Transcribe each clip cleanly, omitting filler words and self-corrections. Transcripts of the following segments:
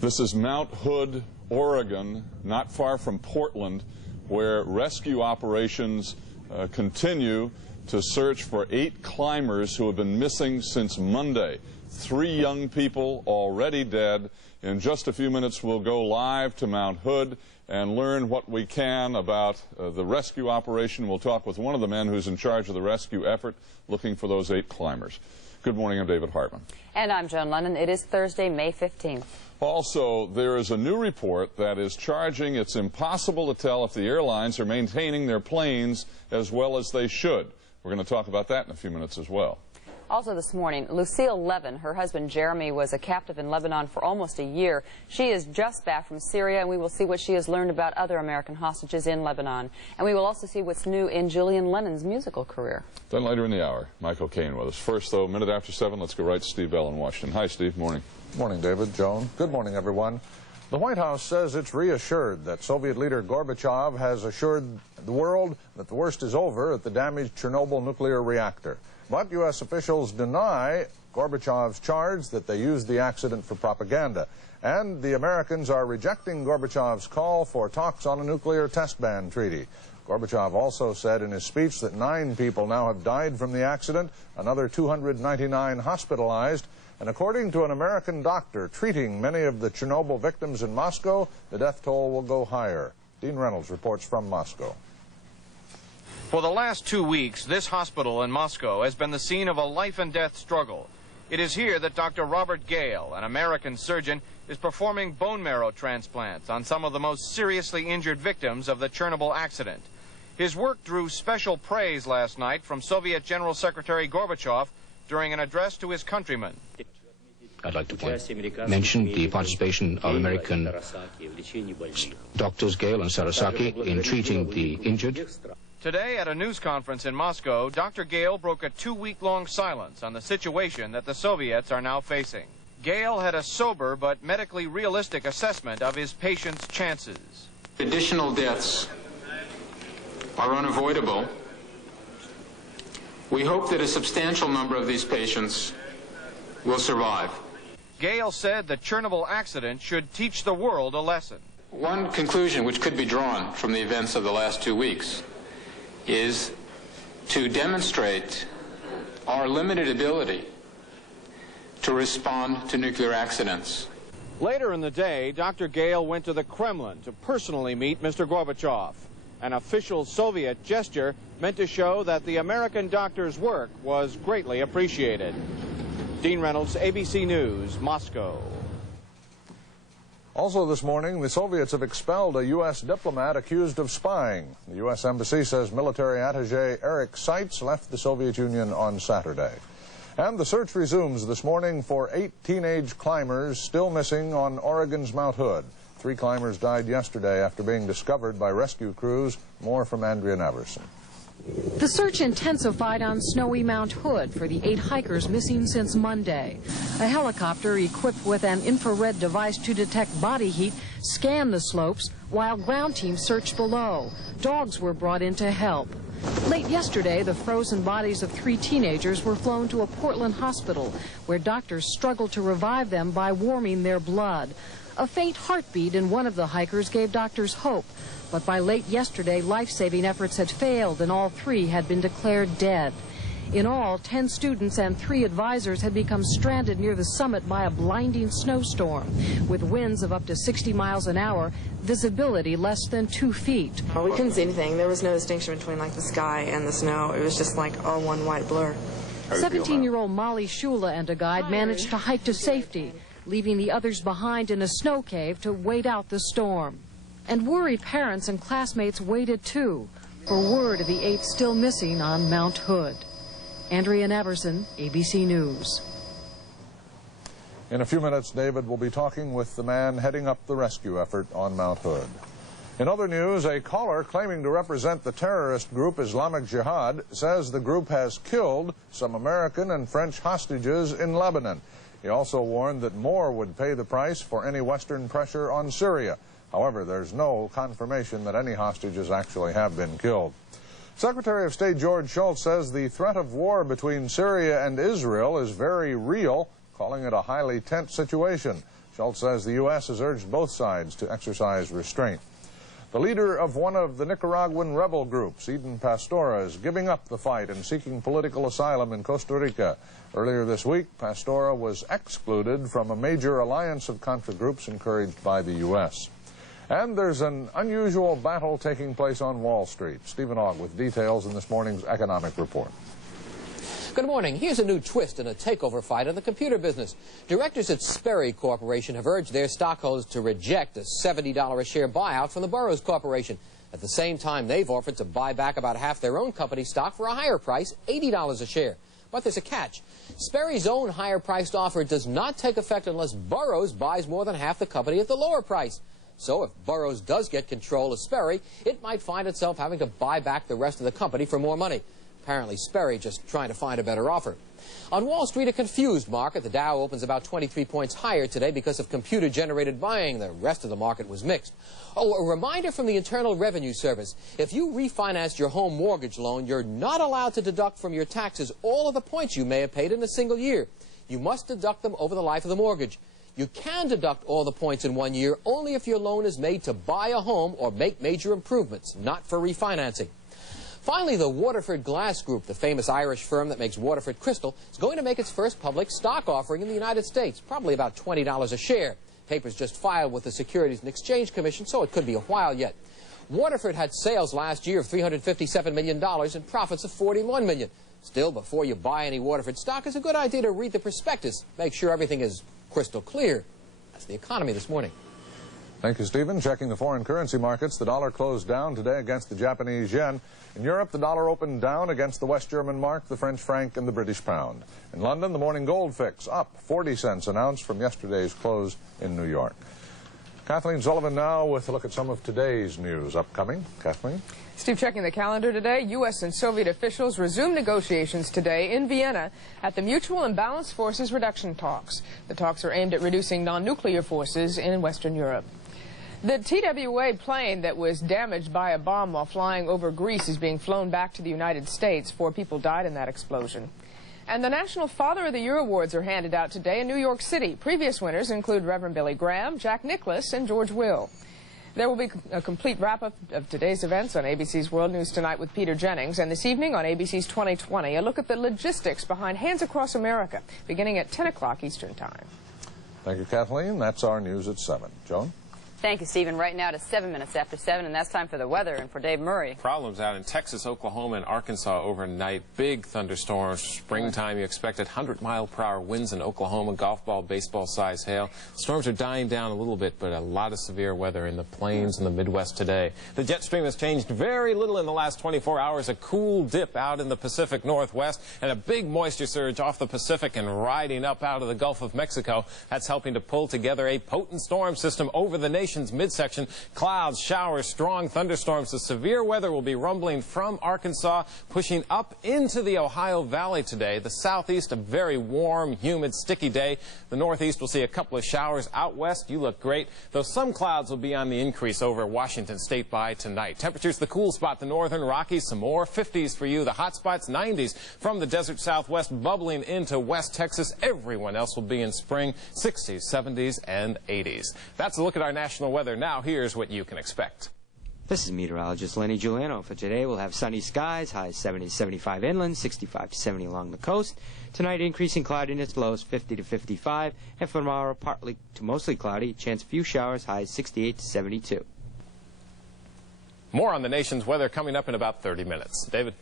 This is Mount Hood, Oregon, not far from Portland, where rescue operations continue to search for 8 climbers who have been missing since Monday. 3 young people already dead. In just a few minutes, we'll go live to Mount Hood and learn what we can about the rescue operation. We'll talk with one of the men who's in charge of the rescue effort looking for those 8 climbers. Good morning, I'm David Hartman. And I'm Joan Lunden. It is Thursday, May 15th. Also, there is a new report that is charging it's impossible to tell if the airlines are maintaining their planes as well as they should. We're going to talk about that in a few minutes as well. Also this morning, Lucille Levin, her husband Jeremy, was a captive in Lebanon for almost a year. She is just back from Syria, and we will see what she has learned about other American hostages in Lebanon. And we will also see what's new in Julian Lennon's musical career. Then later in the hour, Michael Kane with us. First, though, a minute after 7, let's go right to Steve Bell in Washington. Hi, Steve. Morning. Morning, David. Joan. Good morning, everyone. The White House says it's reassured that Soviet leader Gorbachev has assured the world that the worst is over at the damaged Chernobyl nuclear reactor. But U.S. officials deny Gorbachev's charge that they used the accident for propaganda. And the Americans are rejecting Gorbachev's call for talks on a nuclear test ban treaty. Gorbachev also said in his speech that 9 people now have died from the accident, another 299 hospitalized. And according to an American doctor treating many of the Chernobyl victims in Moscow, the death toll will go higher. Dean Reynolds reports from Moscow. For the last 2 weeks, this hospital in Moscow has been the scene of a life-and-death struggle. It is here that Dr. Robert Gale, an American surgeon, is performing bone marrow transplants on some of the most seriously injured victims of the Chernobyl accident. His work drew special praise last night from Soviet General Secretary Gorbachev during an address to his countrymen. I'd like to mention the participation of American doctors Gale and Sarasaki in treating the injured. Today, at a news conference in Moscow, Dr. Gale broke a 2-week-long silence on the situation that the Soviets are now facing. Gale had a sober but medically realistic assessment of his patient's chances. Additional deaths are unavoidable. We hope that a substantial number of these patients will survive. Gale said the Chernobyl accident should teach the world a lesson. One conclusion which could be drawn from the events of the last 2 weeks is to demonstrate our limited ability to respond to nuclear accidents. Later in the day, Dr. Gale went to the Kremlin to personally meet Mr. Gorbachev. An official Soviet gesture meant to show that the American doctor's work was greatly appreciated. Dean Reynolds, ABC News, Moscow. Also this morning, the Soviets have expelled a U.S. diplomat accused of spying. The U.S. Embassy says military attaché Eric Seitz left the Soviet Union on Saturday. And the search resumes this morning for 8 teenage climbers still missing on Oregon's Mount Hood. 3 climbers died yesterday after being discovered by rescue crews. More from Andrea Naverson. The search intensified on snowy Mount Hood for the 8 hikers missing since Monday. A helicopter equipped with an infrared device to detect body heat scanned the slopes while ground teams searched below. Dogs were brought in to help. Late yesterday, the frozen bodies of 3 teenagers were flown to a Portland hospital where doctors struggled to revive them by warming their blood. A faint heartbeat in one of the hikers gave doctors hope. But by late yesterday, life-saving efforts had failed and all 3 had been declared dead. In all, 10 students and 3 advisors had become stranded near the summit by a blinding snowstorm. With winds of up to 60 miles an hour, visibility less than 2 feet. We couldn't see anything. There was no distinction between like the sky and the snow. It was just like all one white blur. 17-year-old Molly Shula and a guide managed to hike to safety, leaving the others behind in a snow cave to wait out the storm. And worried parents and classmates waited, too, for word of the 8 still missing on Mount Hood. Andrea Naverson, ABC News. In a few minutes, David will be talking with the man heading up the rescue effort on Mount Hood. In other news, a caller claiming to represent the terrorist group Islamic Jihad says the group has killed some American and French hostages in Lebanon. He also warned that more would pay the price for any Western pressure on Syria. However, there's no confirmation that any hostages actually have been killed. Secretary of State George Shultz says the threat of war between Syria and Israel is very real, calling it a highly tense situation. Schultz says the U.S. has urged both sides to exercise restraint. The leader of one of the Nicaraguan rebel groups, Eden Pastora, is giving up the fight and seeking political asylum in Costa Rica. Earlier this week, Pastora was excluded from a major alliance of Contra groups encouraged by the U.S. And there's an unusual battle taking place on Wall Street. Stephen Ogg with details in this morning's economic report. Good morning. Here's a new twist in a takeover fight in the computer business. Directors at Sperry Corporation have urged their stockholders to reject a $70 a share buyout from the Burroughs Corporation. At the same time, they've offered to buy back about half their own company stock for a higher price, $80 a share. But there's a catch. Sperry's own higher-priced offer does not take effect unless Burroughs buys more than half the company at the lower price. So if Burroughs does get control of Sperry, it might find itself having to buy back the rest of the company for more money. Apparently, Sperry just trying to find a better offer. On Wall Street, a confused market. The Dow opens about 23 points higher today because of computer-generated buying. The rest of the market was mixed. Oh, a reminder from the Internal Revenue Service. If you refinanced your home mortgage loan, you're not allowed to deduct from your taxes all of the points you may have paid in a single year. You must deduct them over the life of the mortgage. You can deduct all the points in 1 year only if your loan is made to buy a home or make major improvements, not for refinancing. Finally, the Waterford Glass Group, the famous Irish firm that makes Waterford Crystal, is going to make its first public stock offering in the United States, probably about $20 a share. Papers just filed with the Securities and Exchange Commission, so it could be a while yet. Waterford had sales last year of $357 million and profits of $41 million. Still, before you buy any Waterford stock, it's a good idea to read the prospectus. Make sure everything is crystal clear. That's the economy this morning. Thank you, Stephen. Checking the foreign currency markets, the dollar closed down today against the Japanese yen. In Europe, the dollar opened down against the West German mark, the French franc, and the British pound. In London, the morning gold fix up 40 cents an ounce from yesterday's close in New York. Kathleen Sullivan now with a look at some of today's news upcoming. Kathleen? Steve, checking the calendar today, U.S. and Soviet officials resume negotiations today in Vienna at the Mutual and Balanced Forces Reduction talks. The talks are aimed at reducing non-nuclear forces in Western Europe. The TWA plane that was damaged by a bomb while flying over Greece is being flown back to the United States. 4 people died in that explosion. And the National Father of the Year Awards are handed out today in New York City. Previous winners include Reverend Billy Graham, Jack Nicklaus, and George Will. There will be a complete wrap-up of today's events on ABC's World News Tonight with Peter Jennings, and this evening on ABC's 2020, a look at the logistics behind Hands Across America, beginning at 10 o'clock Eastern Time. Thank you, Kathleen. That's our news at 7. Joan? Thank you, Stephen. Right now to 7 minutes after 7, and that's time for the weather and for Dave Murray. Problems out in Texas, Oklahoma, and Arkansas overnight. Big thunderstorms. Springtime, you expected 100-mile-per-hour winds in Oklahoma, golf ball, baseball-size hail. Storms are dying down a little bit, but a lot of severe weather in the plains and the Midwest today. The jet stream has changed very little in the last 24 hours. A cool dip out in the Pacific Northwest and a big moisture surge off the Pacific and riding up out of the Gulf of Mexico. That's helping to pull together a potent storm system over the nation. Midsection. Clouds, showers, strong thunderstorms. The severe weather will be rumbling from Arkansas, pushing up into the Ohio Valley today. The southeast, a very warm, humid, sticky day. The northeast will see a couple of showers. Out west, you look great, though some clouds will be on the increase over Washington State by tonight. Temperatures, the cool spot, the northern Rockies, some more 50s for you. The hot spots, 90s from the desert southwest, bubbling into West Texas. Everyone else will be in spring, 60s, 70s, and 80s. That's a look at our national weather. Now, here's what you can expect. This is meteorologist Lenny Giuliano. For today, we'll have sunny skies, highs 70 to 75 inland, 65 to 70 along the coast. Tonight, increasing cloudiness, lows 50 to 55. And for tomorrow, partly to mostly cloudy, chance of few showers, highs 68 to 72. More on the nation's weather coming up in about 30 minutes. David?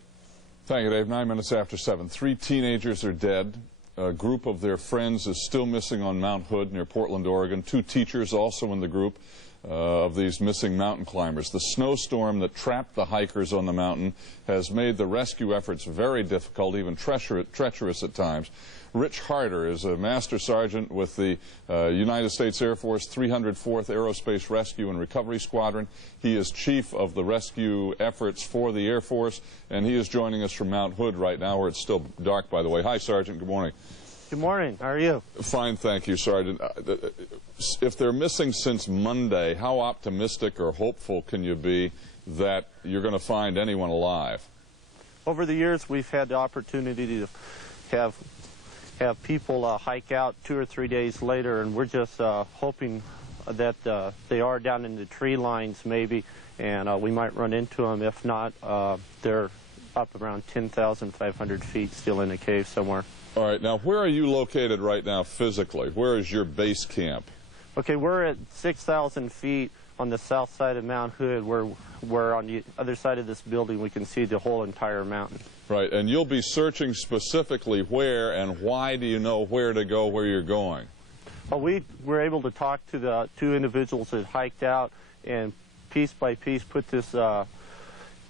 Thank you, Dave. 9 minutes after 7. 3 teenagers are dead. A group of their friends is still missing on Mount Hood near Portland, Oregon. 2 teachers also in the group of these missing mountain climbers. The snowstorm that trapped the hikers on the mountain has made the rescue efforts very difficult, even treacherous at times. Rich Harder is a master sergeant with the United States Air Force 304th Aerospace Rescue and Recovery Squadron. He is chief of the rescue efforts for the Air Force, and he is joining us from Mount Hood right now, where it's still dark, by the way. Hi, Sergeant. Good morning. Good morning. How are you? Fine, thank you, Sergeant. If they're missing since Monday, how optimistic or hopeful can you be that you're going to find anyone alive? Over the years, we've had the opportunity to have have people hike out 2 or 3 days later, and we're just hoping that they are down in the tree lines maybe, and we might run into them. If not, they're up around 10,500 feet still in a cave somewhere. All right, now where are you located right now physically? Where is your base camp? Okay, we're at 6,000 feet on the south side of Mount Hood, where on the other side of this building we can see the whole entire mountain. Right, and you'll be searching specifically where, and why do you know where to go, where you're going? Well, we were able to talk to the 2 individuals that hiked out and piece by piece put this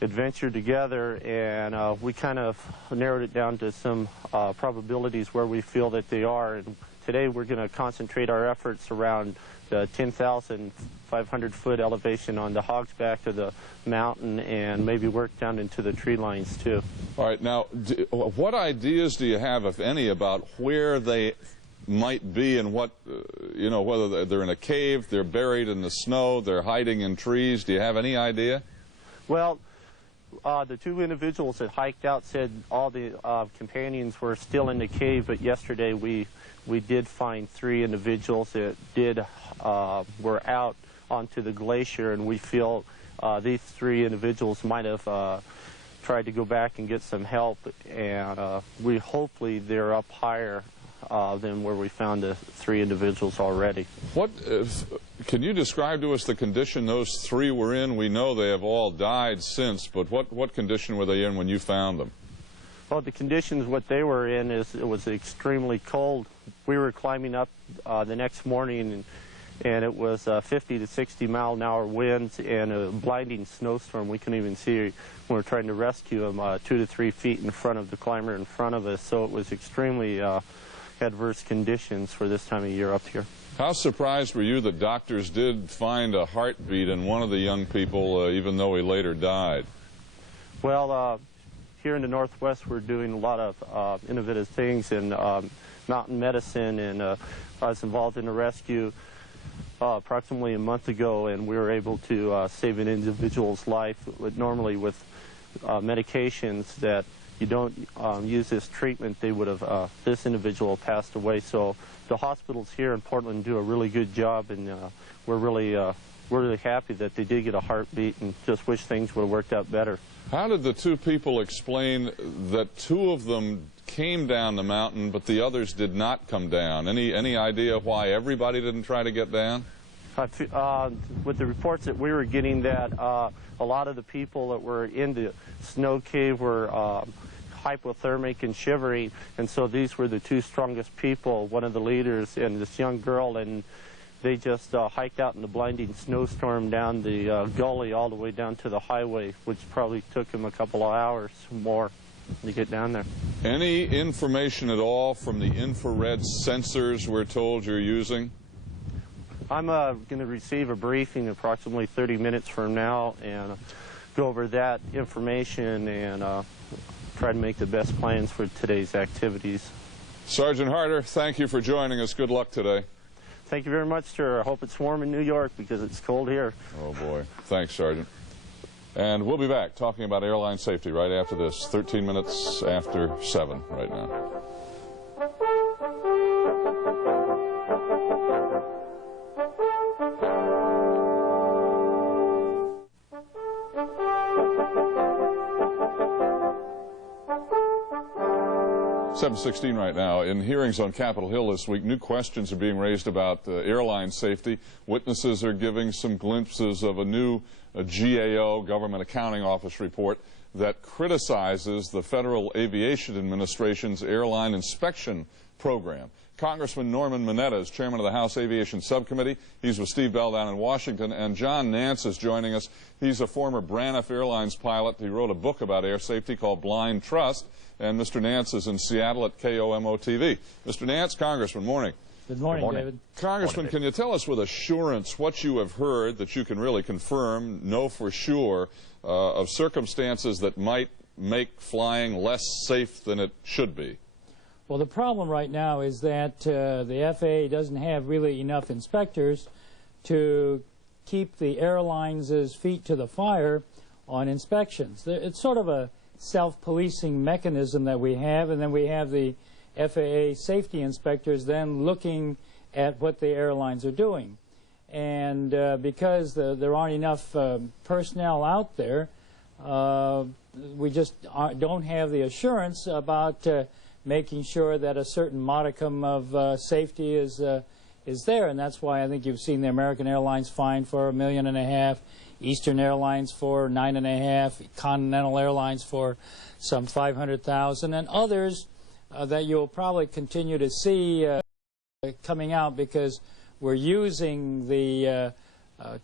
adventure together, and we kind of narrowed it down to some probabilities where we feel that they are. And today we're going to concentrate our efforts around the 10,500 foot elevation on the Hog's Back of the mountain, and maybe work down into the tree lines too. All right, now what ideas do you have, if any, about where they might be, and what, you know, whether they're in a cave, they're buried in the snow, they're hiding in trees? Do you have any idea? Well, the 2 individuals that hiked out said all the companions were still in the cave, but yesterday we did find 3 individuals that were out onto the glacier, and we feel these 3 individuals might have tried to go back and get some help, and hopefully they're up higher than where we found the 3 individuals already. Can you describe to us the condition those 3 were in? We know they have all died since, but what condition were they in when you found them? Well, the conditions what they were in is it was extremely cold. We were climbing up the next morning, and it was 50 to 60 mile-an-hour winds and a blinding snowstorm. We couldn't even see when we were trying to rescue them 2 to 3 feet in front of the climber in front of us. So it was extremely adverse conditions for this time of year up here. How surprised were you that doctors did find a heartbeat in one of the young people, even though he later died? Well, here in the Northwest, we're doing a lot of innovative things in mountain medicine, and I was involved in a rescue approximately a month ago, and we were able to save an individual's life. Normally with medications that you don't use this treatment, they would have, this individual passed away. So the hospitals here in Portland do a really good job, and we're really happy that they did get a heartbeat, and just wish things would have worked out better. How did the 2 people explain that 2 of them came down the mountain, but the others did not come down? Any idea why everybody didn't try to get down? With the reports that we were getting, that a lot of the people that were in the snow cave were hypothermic and shivering, and so these were the 2 strongest people, one of the leaders and this young girl, and they just hiked out in the blinding snowstorm down the gully all the way down to the highway, which probably took them a couple of hours more to get down there. Any information at all from the infrared sensors we're told you're using? I'm going to receive a briefing approximately 30 minutes from now and go over that information and try to make the best plans for today's activities. Sergeant Harder, thank you for joining us. Good luck today. Thank you very much, sir. I hope it's warm in New York because it's cold here. Oh, boy. Thanks, Sergeant. And we'll be back talking about airline safety right after this. 13 minutes after 7 right now. 7:16 right now. In hearings on Capitol Hill this week, new questions are being raised about airline safety. Witnesses are giving some glimpses of a new GAO, Government Accounting Office report, that criticizes the Federal Aviation Administration's airline inspection program. Congressman Norman Mineta is chairman of the House Aviation Subcommittee. He's with Steve Bell down in Washington. And John Nance is joining us. He's a former Braniff Airlines pilot. He wrote a book about air safety called Blind Trust. And Mr. Nance is in Seattle at KOMO-TV. Mr. Nance, Congressman, morning. Good morning, David. Congressman, can you tell us with assurance what you have heard that you can really confirm, know for sure, of circumstances that might make flying less safe than it should be? Well, the problem right now is that the FAA doesn't have really enough inspectors to keep the airlines' feet to the fire on inspections. It's sort of a self-policing mechanism that we have, and then we have the FAA safety inspectors then looking at what the airlines are doing. And because there aren't enough personnel out there, we just don't have the assurance about making sure that a certain modicum of safety is there. And that's why I think you've seen the American Airlines fined for $1.5 million, Eastern Airlines for $9.5 million, Continental Airlines for some $500,000, and others that you'll probably continue to see coming out, because we're using the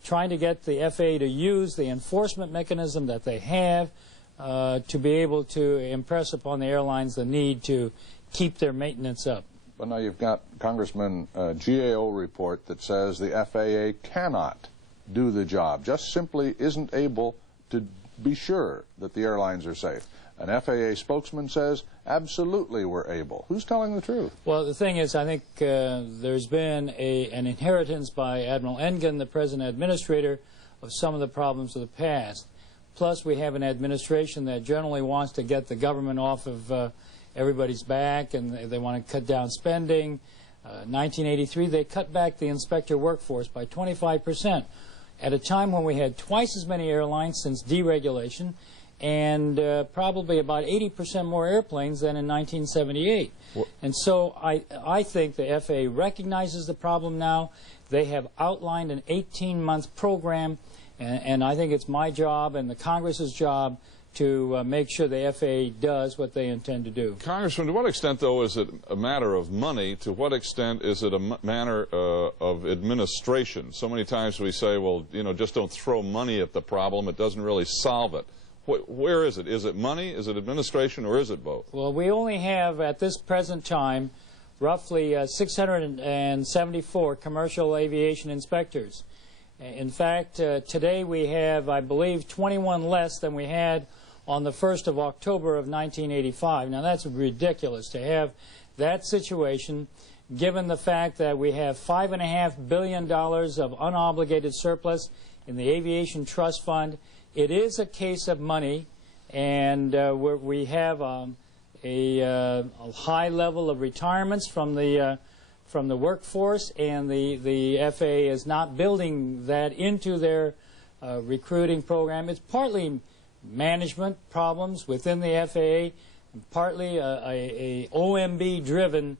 trying to get the FAA to use the enforcement mechanism that they have to be able to impress upon the airlines the need to keep their maintenance up. But now you've got Congressman GAO report that says the FAA cannot do the job, just simply isn't able to be sure that the airlines are safe. An FAA spokesman says, absolutely we're able. Who's telling the truth? Well, the thing is, I think there's been an inheritance by Admiral Engen, the present administrator, of some of the problems of the past. Plus, we have an administration that generally wants to get the government off of everybody's back, and they want to cut down spending. 1983, they cut back the inspector workforce by 25%, at a time when we had twice as many airlines since deregulation, and probably about 80% more airplanes than in 1978. And so I think the FAA recognizes the problem now. They have outlined an 18-month program, and I think it's my job and the Congress's job to make sure the FAA does what they intend to do. Congressman, to what extent, though, is it a matter of money? To what extent is it a matter of administration? So many times we say, well, you know, just don't throw money at the problem. It doesn't really solve it. Where is it? Is it money? Is it administration? Or is it both? Well, we only have, at this present time, roughly 674 commercial aviation inspectors. In fact, today we have, I believe, 21 less than we had on the 1st of October of 1985. Now, that's ridiculous to have that situation, given the fact that we have $5.5 billion of unobligated surplus in the Aviation Trust Fund. It is a case of money, and we have a high level of retirements from the workforce, and the FAA is not building that into their recruiting program. It's partly management problems within the FAA, and partly a OMB-driven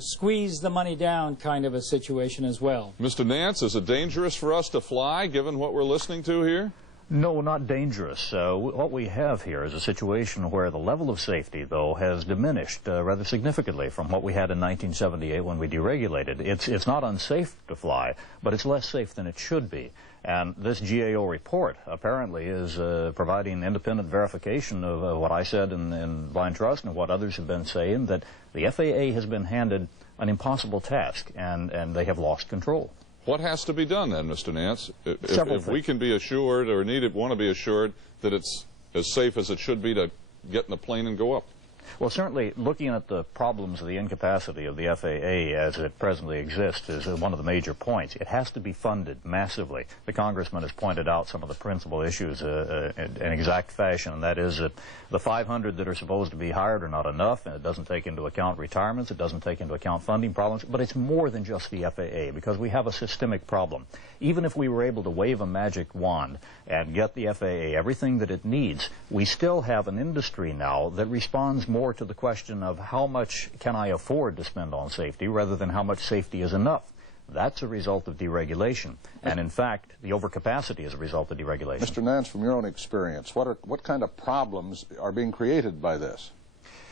squeeze the money down kind of a situation as well. Mr. Nance, is it dangerous for us to fly, given what we're listening to here? No, not dangerous. What we have here is a situation where the level of safety, though, has diminished rather significantly from what we had in 1978 when we deregulated. It's not unsafe to fly, but it's less safe than it should be. And this GAO report apparently is providing independent verification of what I said in Blind Trust and what others have been saying, that the FAA has been handed an impossible task, and they have lost control. What has to be done then, Mr. Nance, if we can be assured or want to be assured that it's as safe as it should be to get in the plane and go up? Well, certainly looking at the problems of the incapacity of the FAA as it presently exists is one of the major points. It has to be funded massively. The Congressman has pointed out some of the principal issues in exact fashion, and that is that the 500 that are supposed to be hired are not enough, and it doesn't take into account retirements, it doesn't take into account funding problems, but it's more than just the FAA, because we have a systemic problem. Even if we were able to wave a magic wand and get the FAA everything that it needs, we still have an industry now that responds more to the question of how much can I afford to spend on safety rather than how much safety is enough. That's a result of deregulation. And in fact, the overcapacity is a result of deregulation. Mr. Nance, from your own experience, what kind of problems are being created by this?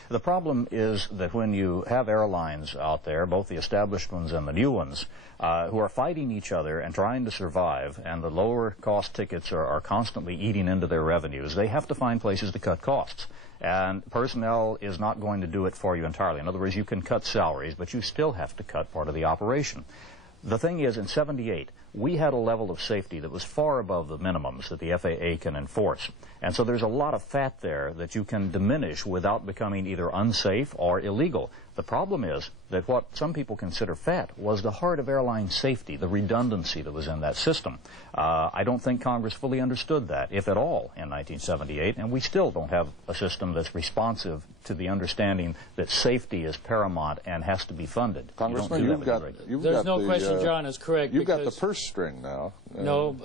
The problem is that when you have airlines out there, both the established ones and the new ones, who are fighting each other and trying to survive, and the lower cost tickets are constantly eating into their revenues, they have to find places to cut costs. And personnel is not going to do it for you entirely. In other words, you can cut salaries, but you still have to cut part of the operation. The thing is, in '78, we had a level of safety that was far above the minimums that the FAA can enforce. And so there's a lot of fat there that you can diminish without becoming either unsafe or illegal. The problem is that what some people consider fat was the heart of airline safety, the redundancy that was in that system. I don't think Congress fully understood that, if at all, in 1978, and we still don't have a system that's responsive to the understanding that safety is paramount and has to be funded. Congressman, There's no question John is correct. You've got the purse string now. No,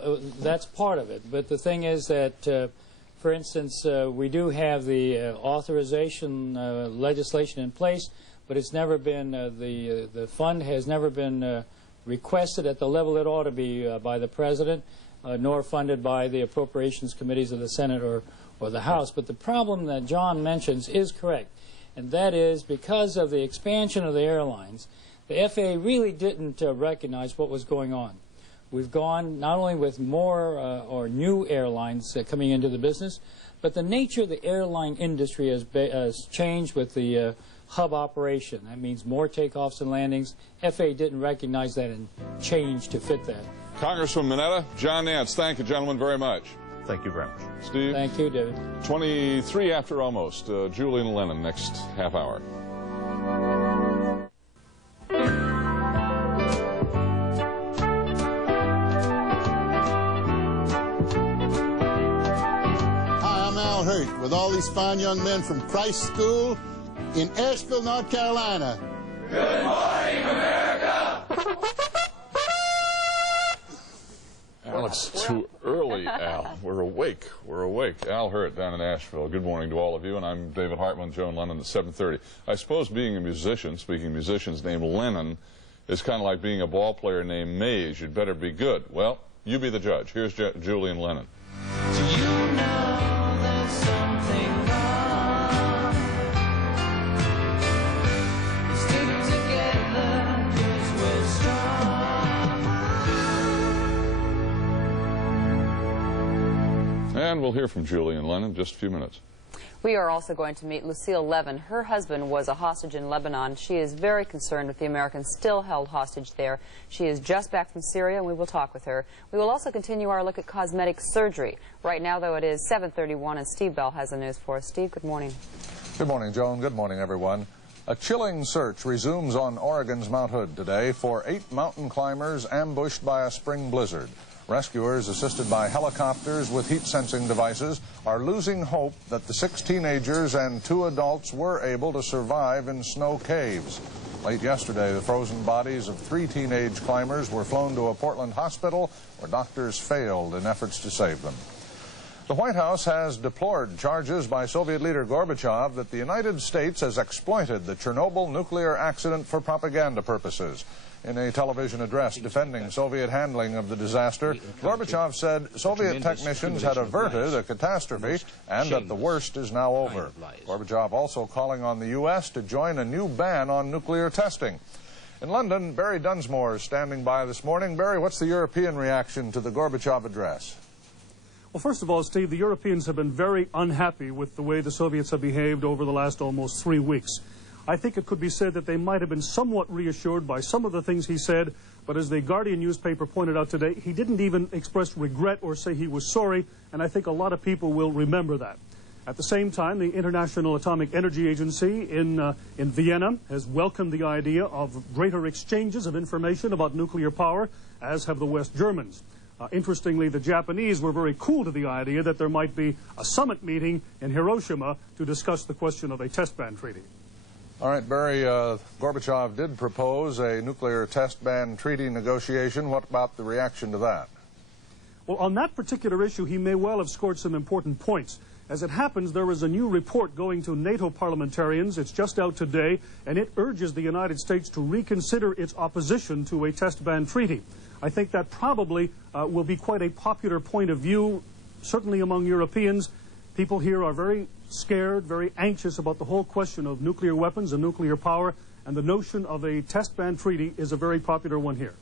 that's part of it. But the thing is that, for instance, we do have the authorization legislation in place, but it's never been, the fund has never been requested at the level it ought to be by the President, nor funded by the appropriations committees of the Senate or the House. But the problem that John mentions is correct, and that is because of the expansion of the airlines, the FAA really didn't recognize what was going on. We've gone not only with more or new airlines coming into the business, but the nature of the airline industry has changed with the hub operation. That means more takeoffs and landings. FAA didn't recognize that and changed to fit that. Congressman Mineta, John Nance, thank you, gentlemen, very much. Thank you very much. Steve? Thank you, David. 23 after almost. Julian Lennon, next half hour. Hi, I'm Al Hurt with all these fine young men from Christ School in Asheville, North Carolina. Good morning, America! Al, it's too early, Al. We're awake. We're awake. Al Hurt down in Asheville. Good morning to all of you, and I'm David Hartman, Joan Lunden at 7:30. I suppose being a musician, speaking of musicians named Lennon, is kind of like being a ball player named Mays. You'd better be good. Well, you be the judge. Here's Julian Lennon. Do you know there's something wrong? Stick together 'cause we're strong. And we'll hear from Julian Lennon in just a few minutes. We are also going to meet Lucille Levin. Her husband was a hostage in Lebanon. She is very concerned with the Americans still held hostage there. She is just back from Syria, and we will talk with her. We will also continue our look at cosmetic surgery. Right now, though, it is 7:31, and Steve Bell has the news for us. Steve, good morning. Good morning, Joan. Good morning, everyone. A chilling search resumes on Oregon's Mount Hood today for 8 mountain climbers ambushed by a spring blizzard. Rescuers, assisted by helicopters with heat-sensing devices, are losing hope that the 6 teenagers and 2 adults were able to survive in snow caves. Late yesterday, the frozen bodies of 3 teenage climbers were flown to a Portland hospital where doctors failed in efforts to save them. The White House has deplored charges by Soviet leader Gorbachev that the United States has exploited the Chernobyl nuclear accident for propaganda purposes. In a television address defending Soviet handling of the disaster, Gorbachev said Soviet technicians had averted a catastrophe and that the worst is now over. Gorbachev also calling on the U.S. to join a new ban on nuclear testing. In London, Barry Dunsmore is standing by this morning. Barry, what's the European reaction to the Gorbachev address? Well, first of all, Steve, the Europeans have been very unhappy with the way the Soviets have behaved over the last almost 3 weeks. I think it could be said that they might have been somewhat reassured by some of the things he said, but as the Guardian newspaper pointed out today, he didn't even express regret or say he was sorry, and I think a lot of people will remember that. At the same time, the International Atomic Energy Agency in Vienna has welcomed the idea of greater exchanges of information about nuclear power, as have the West Germans. Interestingly, the Japanese were very cool to the idea that there might be a summit meeting in Hiroshima to discuss the question of a test ban treaty. All right, Barry, Gorbachev did propose a nuclear test ban treaty negotiation. What about the reaction to that? Well, on that particular issue, he may well have scored some important points. As it happens, there is a new report going to NATO parliamentarians. It's just out today, and it urges the United States to reconsider its opposition to a test ban treaty. I think that probably will be quite a popular point of view, certainly among Europeans. People here are very scared, very anxious about the whole question of nuclear weapons and nuclear power, and the notion of a test ban treaty is a very popular one here.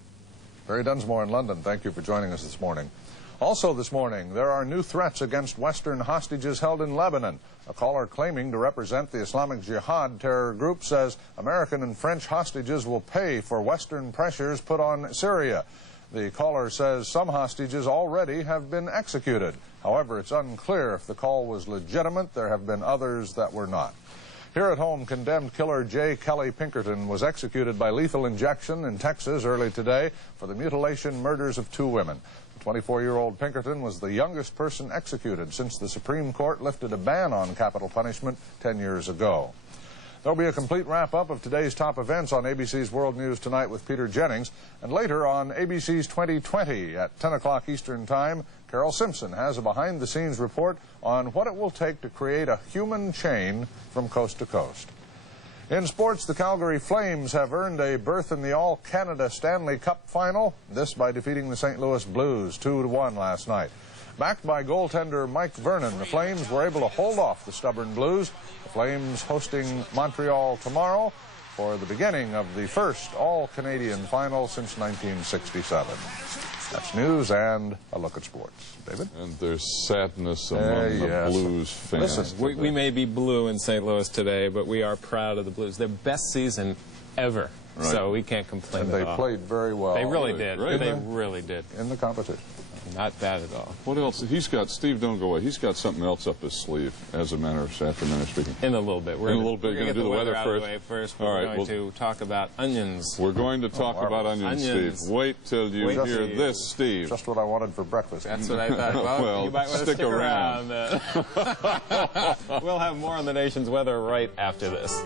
Barry Dunsmore in London, thank you for joining us this morning. Also this morning, there are new threats against Western hostages held in Lebanon. A caller claiming to represent the Islamic Jihad terror group says American and French hostages will pay for Western pressures put on Syria. The caller says some hostages already have been executed. However, it's unclear if the call was legitimate. There have been others that were not. Here at home, condemned killer J. Kelly Pinkerton was executed by lethal injection in Texas early today for the mutilation murders of 2 women. The 24-year-old Pinkerton was the youngest person executed since the Supreme Court lifted a ban on capital punishment 10 years ago. There'll be a complete wrap-up of today's top events on ABC's World News Tonight with Peter Jennings, and later on ABC's 2020 at 10 o'clock Eastern Time, Carol Simpson has a behind-the-scenes report on what it will take to create a human chain from coast to coast. In sports, the Calgary Flames have earned a berth in the All-Canada Stanley Cup final, this by defeating the St. Louis Blues 2-1 last night. Backed by goaltender Mike Vernon, the Flames were able to hold off the stubborn Blues. The Flames hosting Montreal tomorrow for the beginning of the first all-Canadian final since 1967. That's news and a look at sports. David? And there's sadness among the Blues fans. Listen, we may be blue in St. Louis today, but we are proud of the Blues. Their best season ever, so we can't complain at all. And they played very well. They really did. They really did. In the competition. Not bad at all. What else? He's got, Steve, don't go away. He's got something else up his sleeve, as a matter of speaking. In a little bit. We're going to do the weather first. We're going to talk about onions. We're going to talk about onions, Steve. Wait till you hear this, Steve. Just what I wanted for breakfast. That's what I thought. Well, you might want to stick around. We'll have more on the nation's weather right after this.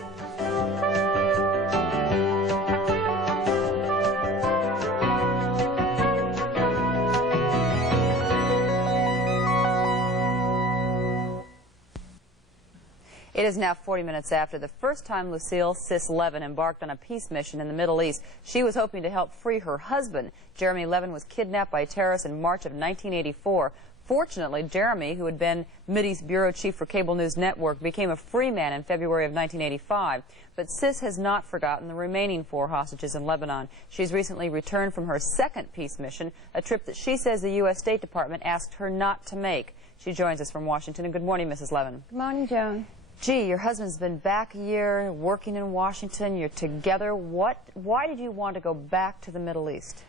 It is now 40 minutes after the first time Lucille "Sis" Levin embarked on a peace mission in the Middle East. She was hoping to help free her husband. Jeremy Levin was kidnapped by terrorists in March of 1984. Fortunately, Jeremy, who had been Mideast bureau chief for Cable News Network, became a free man in February of 1985. But Sis has not forgotten the remaining 4 hostages in Lebanon. She's recently returned from her second peace mission, a trip that she says the U.S. State Department asked her not to make. She joins us from Washington. And good morning, Mrs. Levin. Good morning, Joan. Gee, your husband's been back a year, working in Washington. You're together. Why did you want to go back to the Middle East?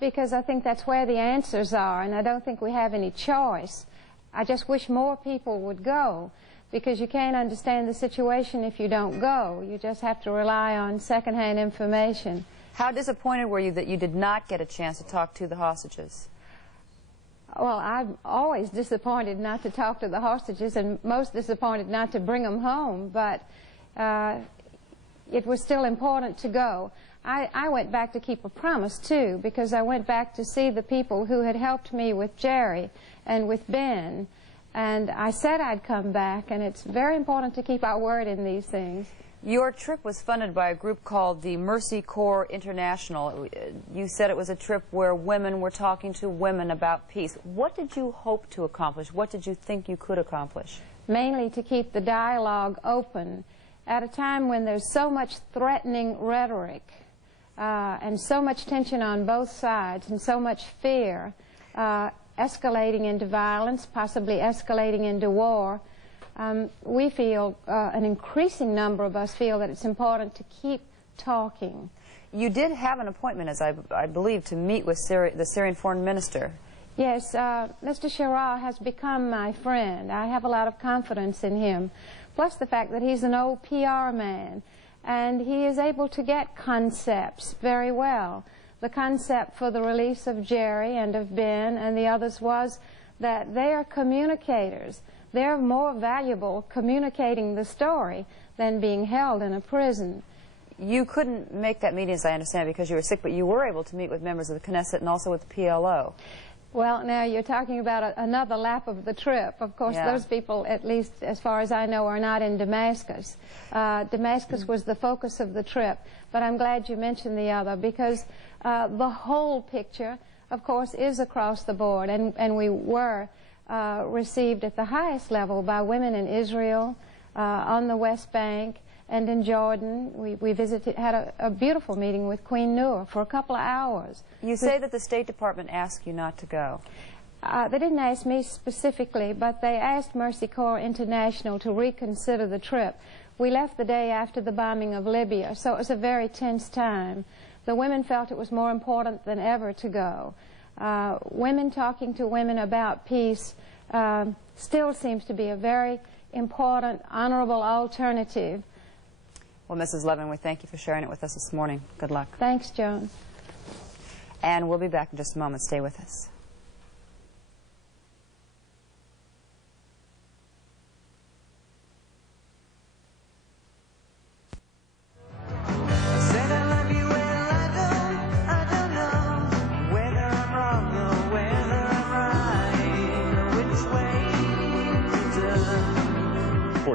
Because I think that's where the answers are, and I don't think we have any choice. I just wish more people would go, because you can't understand the situation if you don't go. You just have to rely on secondhand information. How disappointed were you that you did not get a chance to talk to the hostages? Well, I'm always disappointed not to talk to the hostages, and most disappointed not to bring them home, but it was still important to go. I went back to keep a promise, too, because I went back to see the people who had helped me with Jerry and with Ben, and I said I'd come back, and it's very important to keep our word in these things. Your trip was funded by a group called the Mercy Corps International. You said it was a trip where women were talking to women about peace. What did you hope to accomplish? What did you think you could accomplish? Mainly to keep the dialogue open at a time when there's so much threatening rhetoric and so much tension on both sides and so much fear, escalating into violence, possibly escalating into war. We feel, an increasing number of us feel that it's important to keep talking. You did have an appointment, as I believe, to meet with the Syrian foreign minister. Yes, Mr. Shara has become my friend. I have a lot of confidence in him, plus the fact that he's an old PR man, and he is able to get concepts very well. The concept for the release of Jerry and of Ben and the others was that they are communicators. They're more valuable communicating the story than being held in a prison. You couldn't make that meeting, as I understand, because you were sick, but you were able to meet with members of the Knesset and also with the PLO. Well, now you're talking about another lap of the trip. Of course, those people, at least as far as I know, are not in Damascus. Damascus was the focus of the trip, but I'm glad you mentioned the other, because the whole picture, of course, is across the board, and we were received at the highest level by women in Israel, on the West Bank, and in Jordan. We had a beautiful meeting with Queen Noor for a couple of hours. You say that the State Department asked you not to go. They didn't ask me specifically, but they asked Mercy Corps International to reconsider the trip. We left the day after the bombing of Libya, so it was a very tense time. The women felt it was more important than ever to go. Women talking to women about peace still seems to be a very important, honorable alternative. Well, Mrs. Levin, we thank you for sharing it with us this morning. Good luck. Thanks, Joan. And we'll be back in just a moment. Stay with us.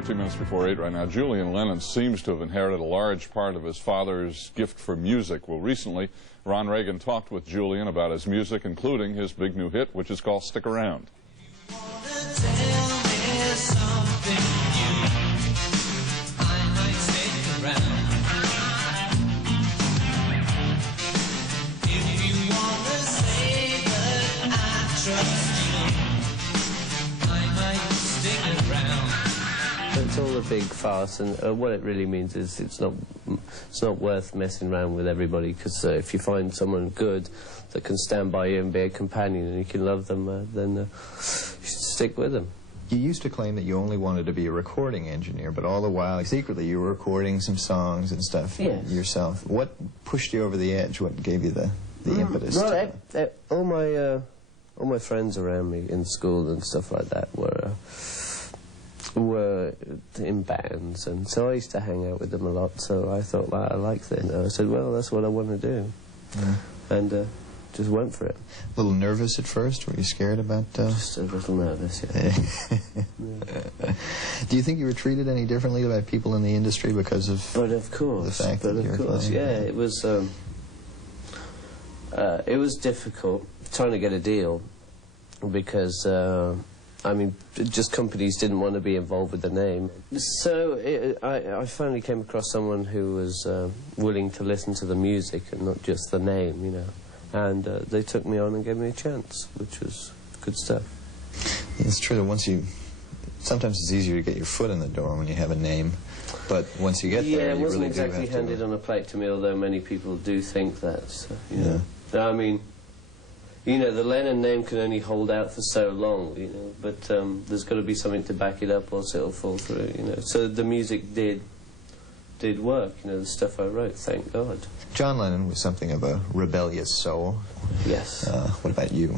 Minutes before 8 right now. Julian Lennon seems to have inherited a large part of his father's gift for music. Well, recently, Ron Reagan talked with Julian about his music, including his big new hit, which is called Stick Around. It's all a big farce, and what it really means is it's not worth messing around with everybody, because if you find someone good that can stand by you and be a companion and you can love them, then you should stick with them. You used to claim that you only wanted to be a recording engineer, but all the while, secretly, you were recording some songs and stuff yourself. What pushed you over the edge? What gave you the impetus? Well, all my friends around me in school and stuff like that were in bands, and so I used to hang out with them a lot, so I thought, well, I like this. I said, well, that's what I want to do. And just went for it. A little nervous at first? Were you scared about... Just a little nervous, yeah. Do you think you were treated any differently by people in the industry because of, the fact that you're playing? Yeah, it was difficult trying to get a deal, because I mean, just companies didn't want to be involved with the name. So I finally came across someone who was willing to listen to the music and not just the name, you know. And they took me on and gave me a chance, which was good stuff. It's true that sometimes it's easier to get your foot in the door when you have a name, but once you get there, you really do have to... Yeah, it wasn't exactly handed on a plate to me, although many people do think that, so, you know. I mean, you know, the Lennon name can only hold out for so long, you know, but there's got to be something to back it up or else it'll fall through, you know. So the music did work, you know, the stuff I wrote, thank God. John Lennon was something of a rebellious soul. Yes. What about you?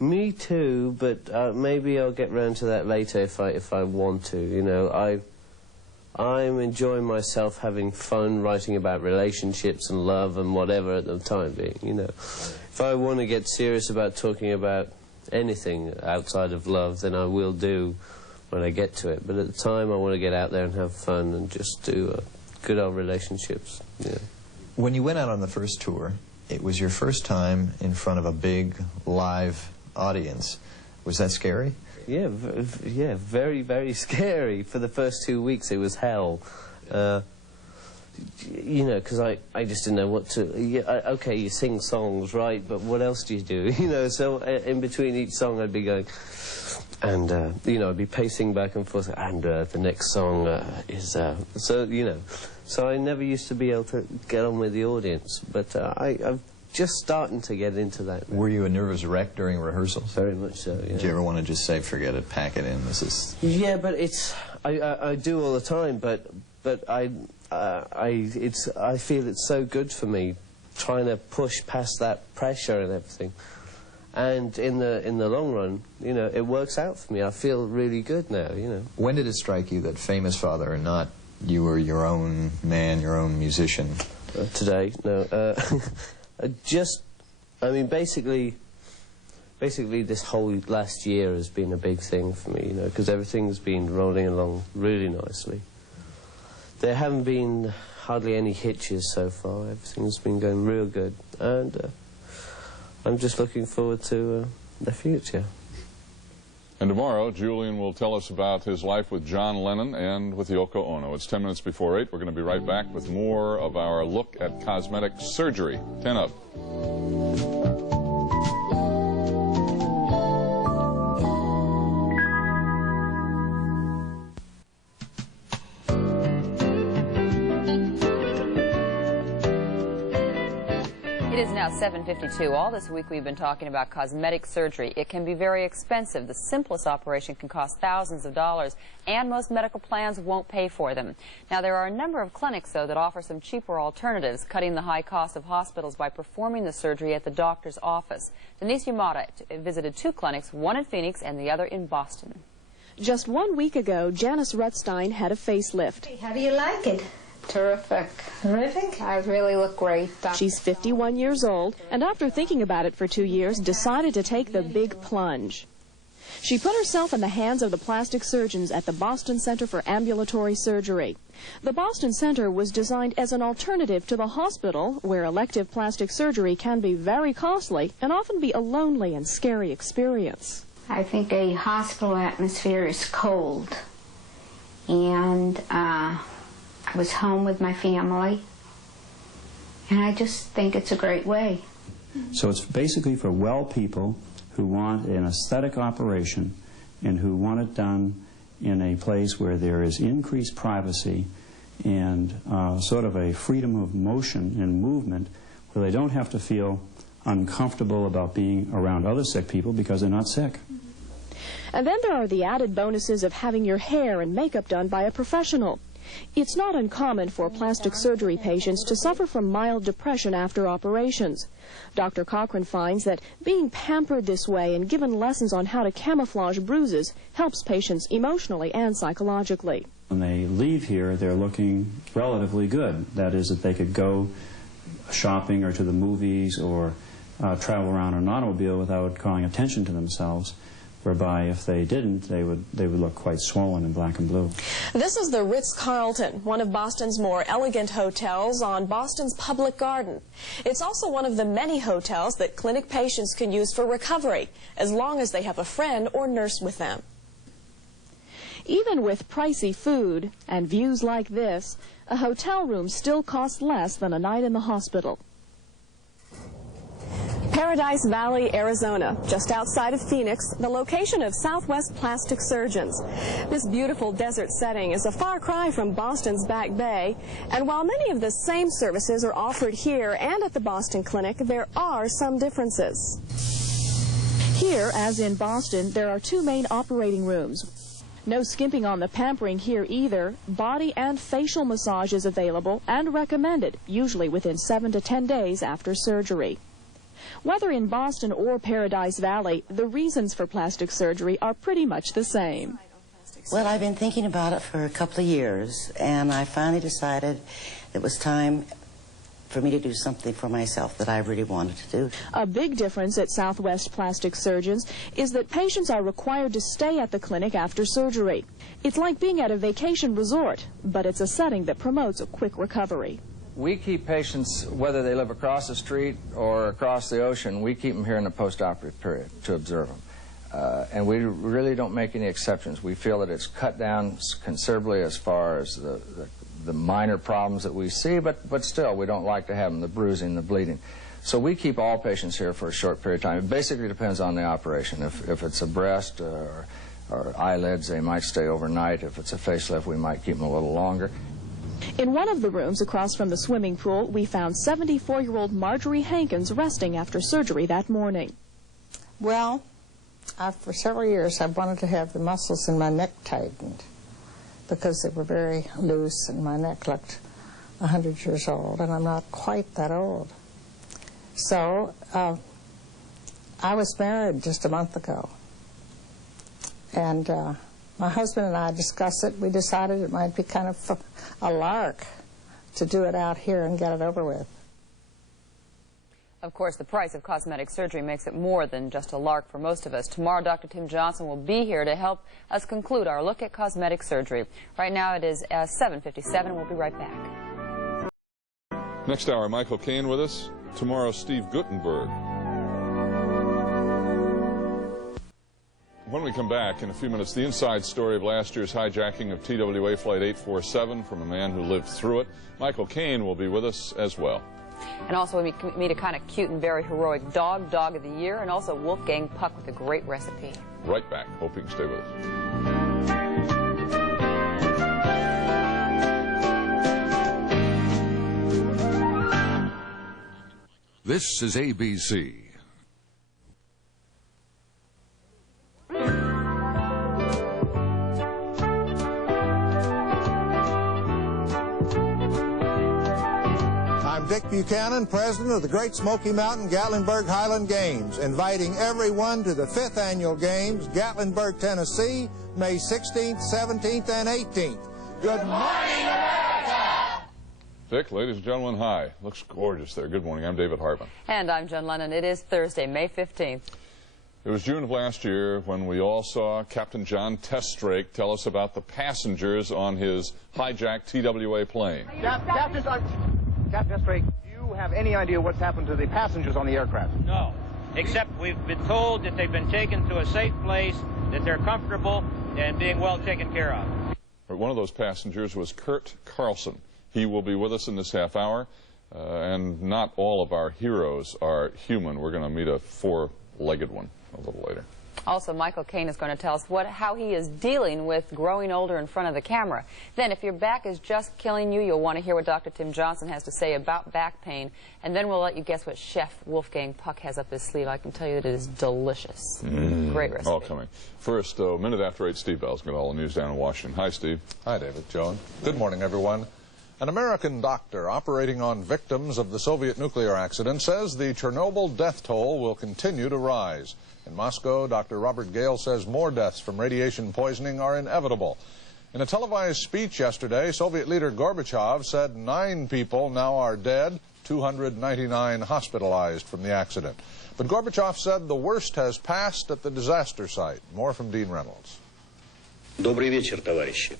Me too, but maybe I'll get round to that later if I want to, you know. I'm enjoying myself, having fun, writing about relationships and love and whatever at the time being, you know. If I want to get serious about talking about anything outside of love, then I will do when I get to it. But at the time, I want to get out there and have fun and just do good old relationships, yeah. When you went out on the first tour, it was your first time in front of a big live audience. Was that scary? Yeah, yeah, very, very scary. For the first 2 weeks, it was hell. You know, because I just didn't know what to... okay, you sing songs, right, but what else do you do? You know, so in between each song, I'd be going... And, you know, I'd be pacing back and forth, and the next song is... so, you know, so I never used to be able to get on with the audience, but I'm just starting to get into that now. Were you a nervous wreck during rehearsals? Very much so, yeah. Did you ever want to just say, forget it, pack it in, this is... Yeah, but it's... I do all the time, but I feel it's so good for me, trying to push past that pressure and everything. And in the long run, you know, it works out for me. I feel really good now, you know. When did it strike you that famous father or not, you were your own man, your own musician? Today, no. I mean, basically this whole last year has been a big thing for me, you know, because everything's been rolling along really nicely. There haven't been hardly any hitches so far. Everything's been going real good, and I'm just looking forward to the future. And tomorrow, Julian will tell us about his life with John Lennon and with Yoko Ono. It's 10 minutes before 8. We're going to be right back with more of our look at cosmetic surgery. 10 up. It is now 7:52. All this week we've been talking about cosmetic surgery. It can be very expensive. The simplest operation can cost thousands of dollars, and most medical plans won't pay for them. Now, there are a number of clinics, though, that offer some cheaper alternatives, cutting the high cost of hospitals by performing the surgery at the doctor's office. Denise Yamada visited two clinics, one in Phoenix and the other in Boston. Just 1 week ago, Janice Rutstein had a facelift. Hey, how do you like it? Terrific. Terrific? I really look great. She's 51 years old, and after thinking about it for 2 years, decided to take the big plunge. She put herself in the hands of the plastic surgeons at the Boston Center for Ambulatory Surgery. The Boston Center was designed as an alternative to the hospital, where elective plastic surgery can be very costly and often be a lonely and scary experience. I think a hospital atmosphere is cold, and I was home with my family, and I just think it's a great way. So it's basically for well people who want an aesthetic operation and who want it done in a place where there is increased privacy and sort of a freedom of motion and movement, where they don't have to feel uncomfortable about being around other sick people because they're not sick. And then there are the added bonuses of having your hair and makeup done by a professional. It's not uncommon for plastic surgery patients to suffer from mild depression after operations. Dr. Cochran finds that being pampered this way and given lessons on how to camouflage bruises helps patients emotionally and psychologically. When they leave here, they're looking relatively good. That is, that they could go shopping or to the movies or travel around in an automobile without calling attention to themselves, whereby if they didn't, they would look quite swollen in black and blue. This is the Ritz-Carlton, one of Boston's more elegant hotels on Boston's Public Garden. It's also one of the many hotels that clinic patients can use for recovery, as long as they have a friend or nurse with them. Even with pricey food and views like this, a hotel room still costs less than a night in the hospital. Paradise Valley, Arizona, just outside of Phoenix, the location of Southwest Plastic Surgeons. This beautiful desert setting is a far cry from Boston's Back Bay, and while many of the same services are offered here and at the Boston Clinic, there are some differences. Here, as in Boston, there are two main operating rooms. No skimping on the pampering here either. Body and facial massage is available and recommended, usually within 7 to 10 days after surgery. Whether in Boston or Paradise Valley, the reasons for plastic surgery are pretty much the same. Well, I've been thinking about it for a couple of years, and I finally decided it was time for me to do something for myself that I really wanted to do. A big difference at Southwest Plastic Surgeons is that patients are required to stay at the clinic after surgery. It's like being at a vacation resort, but it's a setting that promotes a quick recovery. We keep patients, whether they live across the street or across the ocean, we keep them here in the post-operative period to observe them. And we really don't make any exceptions. We feel that it's cut down considerably as far as the minor problems that we see, but still, we don't like to have them, the bruising, the bleeding. So we keep all patients here for a short period of time. It basically depends on the operation. If it's a breast or eyelids, they might stay overnight. If it's a facelift, we might keep them a little longer. In one of the rooms across from the swimming pool, we found 74-year-old Marjorie Hankins resting after surgery that morning. Well, for several years I wanted to have the muscles in my neck tightened because they were very loose and my neck looked 100 years old, and I'm not quite that old. So I was married just a month ago, and my husband and I discussed it. We decided it might be kind of a lark to do it out here and get it over with. Of course, the price of cosmetic surgery makes it more than just a lark for most of us. Tomorrow, Dr. Tim Johnson will be here to help us conclude our look at cosmetic surgery. Right now, it is 7:57. We'll be right back. Next hour, Michael Kane with us. Tomorrow, Steve Guttenberg. When we come back in a few minutes, the inside story of last year's hijacking of TWA Flight 847 from a man who lived through it. Michael Kane will be with us as well. And also we meet a kind of cute and very heroic dog of the year, and also Wolfgang Puck with a great recipe. Right back. Hope you can stay with us. This is ABC. I'm Dick Buchanan, president of the Great Smoky Mountain Gatlinburg Highland Games, inviting everyone to the 5th Annual Games, Gatlinburg, Tennessee, May 16th, 17th, and 18th. Good morning, America! Dick, ladies and gentlemen, hi. Looks gorgeous there. Good morning. I'm David Hartman. And I'm Joan Lunden. It is Thursday, May 15th. It was June of last year when we all saw Captain John Testrake tell us about the passengers on his hijacked TWA plane. Captain Testrake, do you have any idea what's happened to the passengers on the aircraft? No, except we've been told that they've been taken to a safe place, that they're comfortable and being well taken care of. One of those passengers was Kurt Carlson. He will be with us in this half hour, and not all of our heroes are human. We're going to meet a four-legged one a little later. Also, Michael Kane is going to tell us how he is dealing with growing older in front of the camera. Then, if your back is just killing you, you'll want to hear what Dr. Tim Johnson has to say about back pain. And then we'll let you guess what Chef Wolfgang Puck has up his sleeve. I can tell you that it is delicious. Great recipe. All coming. First, a minute after 8, Steve Bell's got all the news down in Washington. Hi, Steve. Hi, David. Joan. Good morning, everyone. An American doctor operating on victims of the Soviet nuclear accident says the Chernobyl death toll will continue to rise. In Moscow, Dr. Robert Gale says more deaths from radiation poisoning are inevitable. In a televised speech yesterday, Soviet leader Gorbachev said 9 people now are dead, 299 hospitalized from the accident. But Gorbachev said the worst has passed at the disaster site. More from Dean Reynolds. Добрый вечер, товарищи.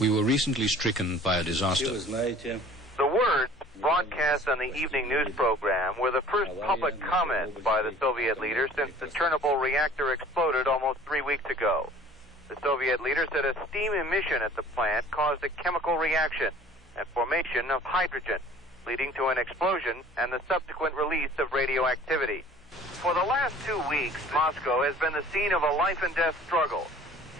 We were recently stricken by a disaster. The words broadcast on the evening news program were the first public comments by the Soviet leader since the Chernobyl reactor exploded almost 3 weeks ago. The Soviet leader said a steam emission at the plant caused a chemical reaction and formation of hydrogen, leading to an explosion and the subsequent release of radioactivity. For the last 2 weeks, Moscow has been the scene of a life-and-death struggle.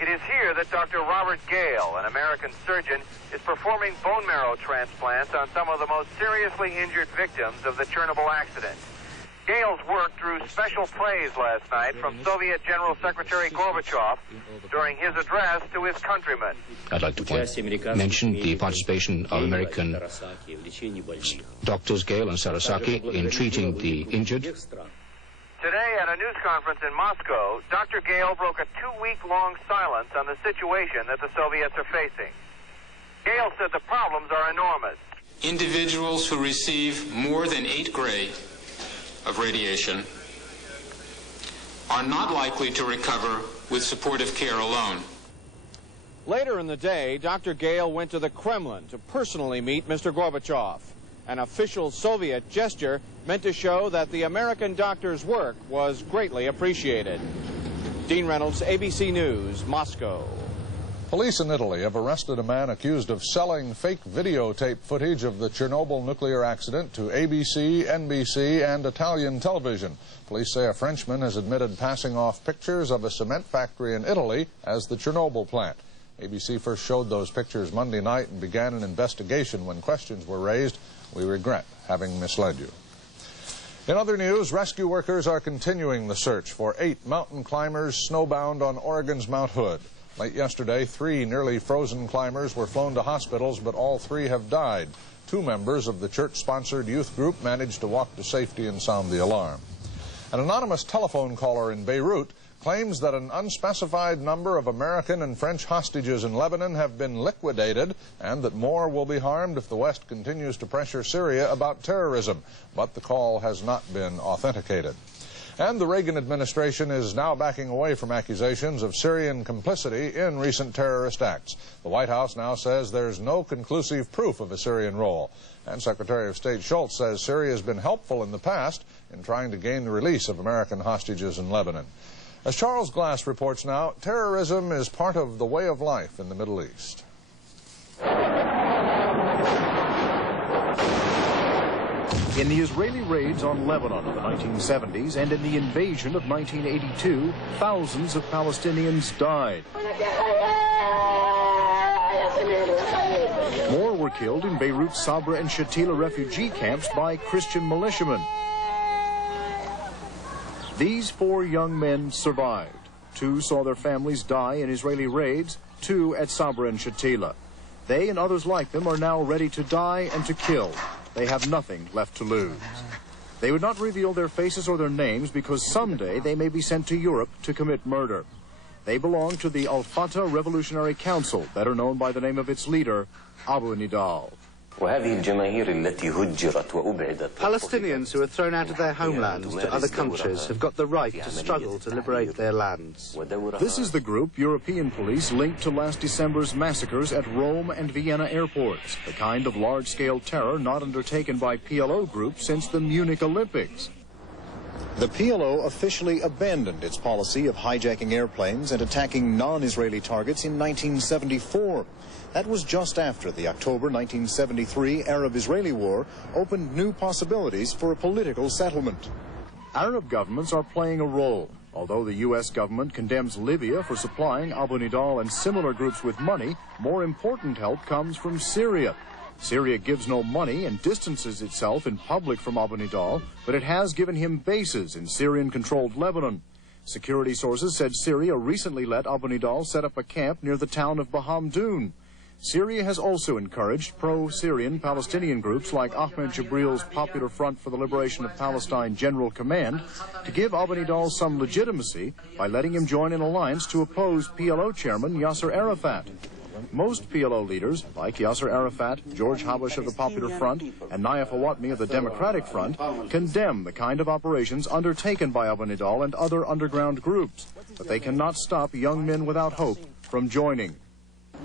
It is here that Dr. Robert Gale, an American surgeon, is performing bone marrow transplants on some of the most seriously injured victims of the Chernobyl accident. Gale's work drew special praise last night from Soviet General Secretary Gorbachev during his address to his countrymen. I'd like to mention the participation of American doctors Gale and Sarasaki in treating the injured. Today, at a news conference in Moscow, Dr. Gale broke a 2-week-long silence on the situation that the Soviets are facing. Gale said the problems are enormous. Individuals who receive more than 8 gray of radiation are not likely to recover with supportive care alone. Later in the day, Dr. Gale went to the Kremlin to personally meet Mr. Gorbachev. An official Soviet gesture meant to show that the American doctor's work was greatly appreciated. Dean Reynolds, ABC News, Moscow. Police in Italy have arrested a man accused of selling fake videotape footage of the Chernobyl nuclear accident to ABC, NBC, and Italian television. Police say a Frenchman has admitted passing off pictures of a cement factory in Italy as the Chernobyl plant. ABC first showed those pictures Monday night and began an investigation when questions were raised. We regret having misled you. In other news, rescue workers are continuing the search for 8 mountain climbers snowbound on Oregon's Mount Hood. Late yesterday, 3 nearly frozen climbers were flown to hospitals, but all 3 have died. 2 members of the church-sponsored youth group managed to walk to safety and sound the alarm. An anonymous telephone caller in Beirut claims that an unspecified number of American and French hostages in Lebanon have been liquidated and that more will be harmed if the West continues to pressure Syria about terrorism. But the call has not been authenticated. And the Reagan administration is now backing away from accusations of Syrian complicity in recent terrorist acts. The White House now says there's no conclusive proof of a Syrian role. And Secretary of State Schultz says Syria has been helpful in the past in trying to gain the release of American hostages in Lebanon. As Charles Glass reports now, terrorism is part of the way of life in the Middle East. In the Israeli raids on Lebanon in the 1970s and in the invasion of 1982, thousands of Palestinians died. More were killed in Beirut's Sabra and Shatila refugee camps by Christian militiamen. These 4 young men survived. 2 saw their families die in Israeli raids, 2 at Sabra and Shatila. They and others like them are now ready to die and to kill. They have nothing left to lose. They would not reveal their faces or their names because someday they may be sent to Europe to commit murder. They belong to the Al-Fatah Revolutionary Council, better known by the name of its leader, Abu Nidal. Palestinians who are thrown out of their homelands to other countries have got the right to struggle to liberate their lands. This is the group European police linked to last December's massacres at Rome and Vienna airports, the kind of large-scale terror not undertaken by PLO groups since the Munich Olympics. The PLO officially abandoned its policy of hijacking airplanes and attacking non-Israeli targets in 1974. That was just after the October 1973 Arab-Israeli war opened new possibilities for a political settlement. Arab governments are playing a role. Although the U.S. government condemns Libya for supplying Abu Nidal and similar groups with money, more important help comes from Syria. Syria gives no money and distances itself in public from Abu Nidal, but it has given him bases in Syrian-controlled Lebanon. Security sources said Syria recently let Abu Nidal set up a camp near the town of Bahamdoun. Syria has also encouraged pro-Syrian Palestinian groups like Ahmed Jibril's Popular Front for the Liberation of Palestine General Command to give Abu Nidal some legitimacy by letting him join an alliance to oppose PLO chairman Yasser Arafat. Most PLO leaders, like Yasser Arafat, George Habash of the Popular Front, and Nayef Awatmi of the Democratic Front, condemn the kind of operations undertaken by Abu Nidal and other underground groups, but they cannot stop young men without hope from joining.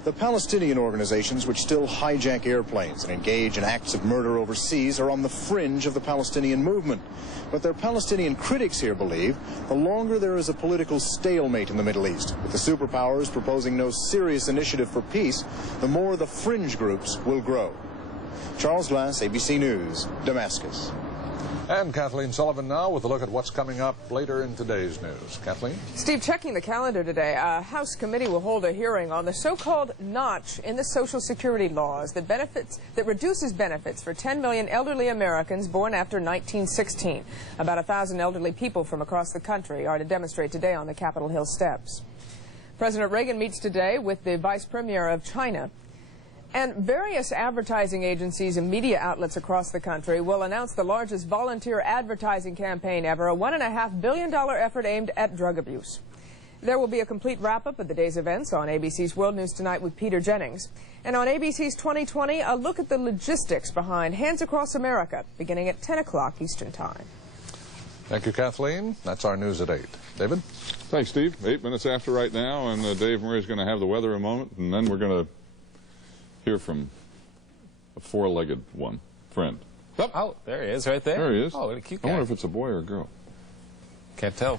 The Palestinian organizations which still hijack airplanes and engage in acts of murder overseas are on the fringe of the Palestinian movement. But their Palestinian critics here believe the longer there is a political stalemate in the Middle East, with the superpowers proposing no serious initiative for peace, the more the fringe groups will grow. Charles Glass, ABC News, Damascus. And Kathleen Sullivan now with a look at what's coming up later in today's news. Kathleen? Steve, checking the calendar today, a House committee will hold a hearing on the so-called notch in the Social Security laws that reduces benefits for 10 million elderly Americans born after 1916. About 1,000 elderly people from across the country are to demonstrate today on the Capitol Hill steps. President Reagan meets today with the Vice Premier of China. And various advertising agencies and media outlets across the country will announce the largest volunteer advertising campaign ever, a $1.5 billion effort aimed at drug abuse. There will be a complete wrap-up of the day's events on ABC's World News Tonight with Peter Jennings. And on ABC's 2020, a look at the logistics behind Hands Across America, beginning at 10 o'clock Eastern Time. Thank you, Kathleen. That's our news at 8. David? Thanks, Steve. 8 minutes after right now, and Dave Murray's going to have the weather in a moment, and then we're going to hear from a four-legged friend. Oh, there he is, right there. There he is. Oh, what a cute guy. I wonder if it's a boy or a girl. Can't tell.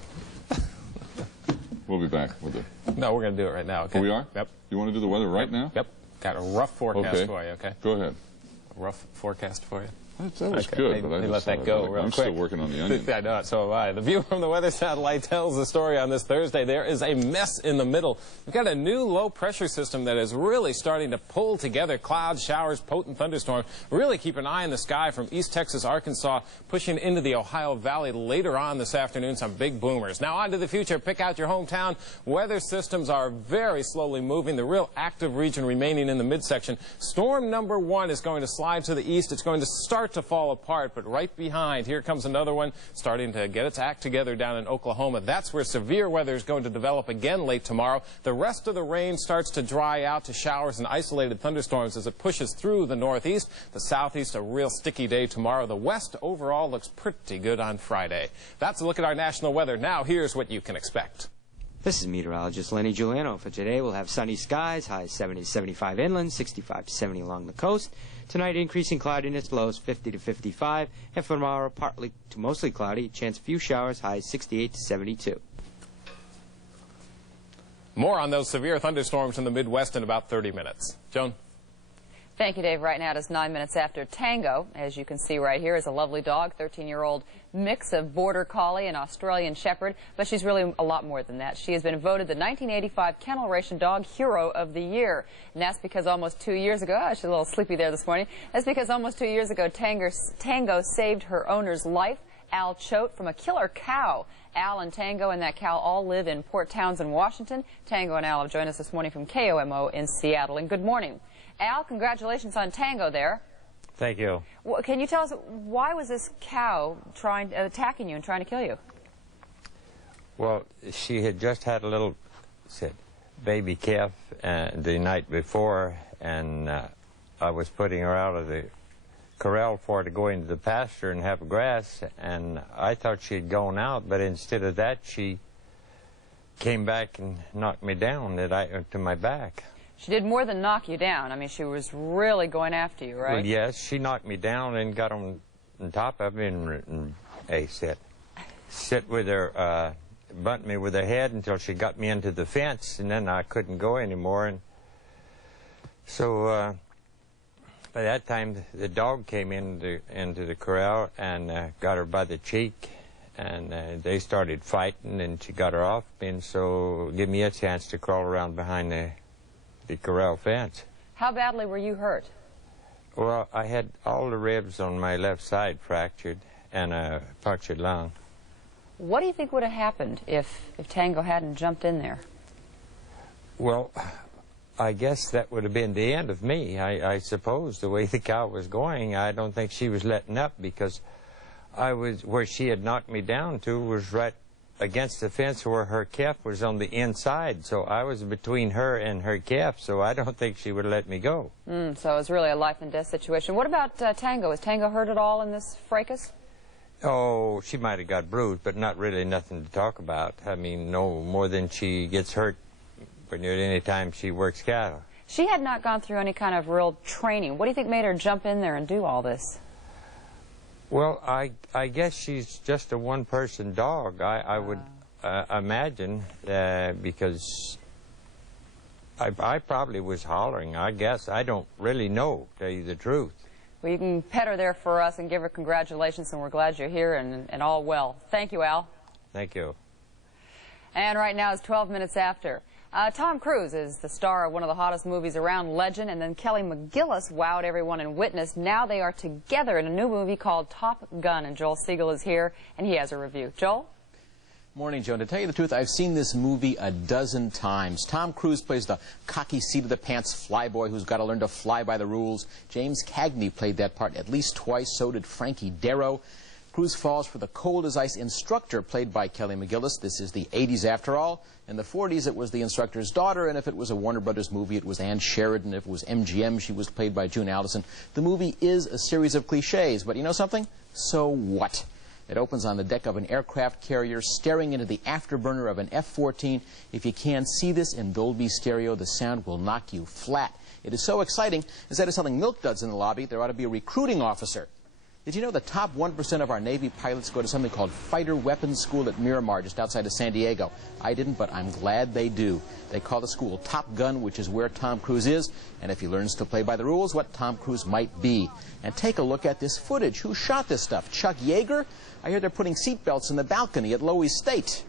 We'll be back with it. No, we're going to do it right now, okay? Oh, we are? Yep. You want to do the weather right now? Yep. Got a rough forecast for you, okay? Go ahead. A rough forecast for you. That was good, but they let that go real I'm quick. still working on the onion. I know, so am I. The view from the weather satellite tells the story on this Thursday. There is a mess in the middle. We've got a new low-pressure system that is really starting to pull together clouds, showers, potent thunderstorms. Really keep an eye in the sky from East Texas, Arkansas, pushing into the Ohio Valley later on this afternoon. Some big boomers. Now on to the future. Pick out your hometown. Weather systems are very slowly moving. The real active region remaining in the midsection. Storm number 1 is going to slide to the east. It's going to start to fall apart. But right behind, here comes another one starting to get its act together down in Oklahoma. That's where severe weather is going to develop again late tomorrow. The rest of the rain starts to dry out to showers and isolated thunderstorms as it pushes through the northeast. The southeast, a real sticky day tomorrow. The west overall looks pretty good on Friday. That's a look at our national weather. Now here's what you can expect. This is meteorologist Lenny Giuliano. For today, we'll have sunny skies, highs 70 to 75 inland, 65 to 70 along the coast. Tonight, increasing cloudiness, lows 50 to 55. And for tomorrow, partly to mostly cloudy, chance of few showers, highs 68 to 72. More on those severe thunderstorms in the Midwest in about 30 minutes. Joan? Thank you, Dave. Right now it is 9 minutes after. Tango, as you can see right here, is a lovely dog, 13-year-old mix of Border Collie and Australian Shepherd, but she's really a lot more than that. She has been voted the 1985 Kennel Ration Dog Hero of the Year, and that's because almost 2 years ago, she's a little sleepy there this morning, that's because almost 2 years ago, Tango saved her owner's life Al Choate from a killer cow. Al and Tango and that cow all live in Port Townsend, Washington. Tango and Al have joined us this morning from KOMO in Seattle. And good morning. Al, congratulations on Tango there. Thank you. Well, can you tell us, why was this cow attacking you and trying to kill you? Well, she had just had a little baby calf the night before, and I was putting her out of the corral for her to go into the pasture and have grass, and I thought she had gone out, but instead of that, she came back and knocked me down to my back. She did more than knock you down. I mean, she was really going after you, right? Well, yes, she knocked me down and got on top of me and sit with her, bunt me with her head until she got me into the fence, and then I couldn't go anymore. And so by that time, the dog came into the corral and got her by the cheek, and they started fighting, and she got her off, and so gave me a chance to crawl around behind the corral fence. How badly were you hurt? Well, I had all the ribs on my left side fractured and a punctured lung. What do you think would have happened if Tango hadn't jumped in there? Well, I guess that would have been the end of me. I suppose the way the cow was going, I don't think she was letting up, because where she had knocked me down to was right against the fence where her calf was on the inside. So I was between her and her calf, so I don't think she would let me go. So it was really a life and death situation. What about Tango? Is Tango hurt at all in this fracas? Oh, she might have got bruised, but not really nothing to talk about. I mean, no more than she gets hurt pretty near any time she works cattle. She had not gone through any kind of real training. What do you think made her jump in there and do all this? Well, I guess she's just a one-person dog. I would imagine, because I probably was hollering. I guess. I don't really know, to tell you the truth. Well, you can pet her there for us and give her congratulations, and we're glad you're here and all well. Thank you, Al. Thank you. And right now it's 12 minutes after. Tom Cruise is the star of one of the hottest movies around, Legend, and then Kelly McGillis wowed everyone in Witness. Now they are together in a new movie called Top Gun, and Joel Siegel is here, and he has a review. Joel? Morning, Joan. To tell you the truth, I've seen this movie a dozen times. Tom Cruise plays the cocky, seat-of-the-pants flyboy who's got to learn to fly by the rules. James Cagney played that part at least twice. So did Frankie Darro. Cruise falls for the cold-as-ice instructor played by Kelly McGillis. This is the 80s, after all. In the 40s, it was the instructor's daughter, and if it was a Warner Brothers movie, it was Ann Sheridan. If it was MGM, she was played by June Allyson. The movie is a series of cliches, but you know something? So what? It opens on the deck of an aircraft carrier, staring into the afterburner of an F-14. If you can't see this in Dolby Stereo, the sound will knock you flat. It is so exciting, instead of selling milk duds in the lobby, there ought to be a recruiting officer. Did you know the top 1% of our Navy pilots go to something called Fighter Weapons School at Miramar, just outside of San Diego? I didn't, but I'm glad they do. They call the school Top Gun, which is where Tom Cruise is, and if he learns to play by the rules, what Tom Cruise might be. And take a look at this footage. Who shot this stuff? Chuck Yeager? I hear they're putting seatbelts in the balcony at Loewy State.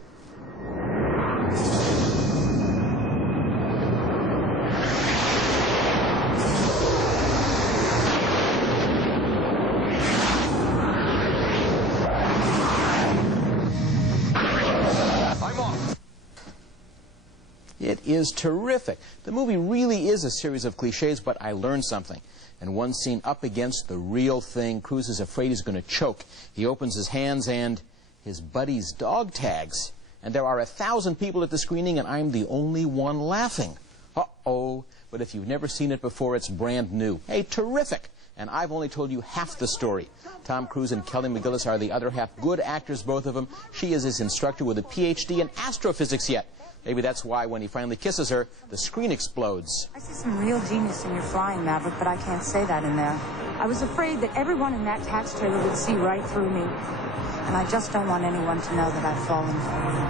It is terrific. The movie really is a series of cliches, but I learned something. And one scene up against the real thing, Cruise is afraid he's going to choke. He opens his hands and his buddy's dog tags. And there are 1,000 people at the screening, and I'm the only one laughing. Uh-oh. But if you've never seen it before, it's brand new. Hey, terrific. And I've only told you half the story. Tom Cruise and Kelly McGillis are the other half. Good actors, both of them. She is his instructor with a Ph.D. in astrophysics yet. Maybe that's why when he finally kisses her, the screen explodes. I see some real genius in your flying, Maverick, but I can't say that in there. I was afraid that everyone in that tax trailer would see right through me. And I just don't want anyone to know that I've fallen for you.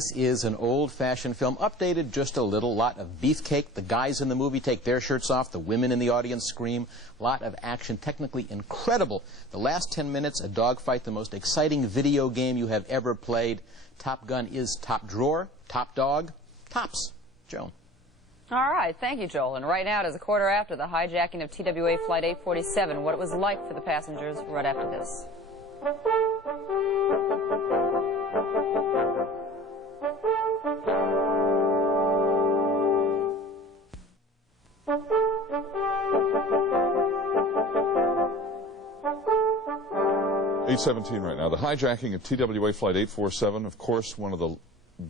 This is an old-fashioned film, updated just a little. Lot of beefcake. The guys in the movie take their shirts off. The women in the audience scream. Lot of action, technically incredible. The last 10 minutes, a dogfight, the most exciting video game you have ever played. Top Gun is top drawer, top dog, tops. Joan. All right, thank you, Joel. And right now it is a quarter after the hijacking of TWA Flight 847. What it was like for the passengers right after this. 8:17 right now. The hijacking of TWA Flight 847, of course, one of the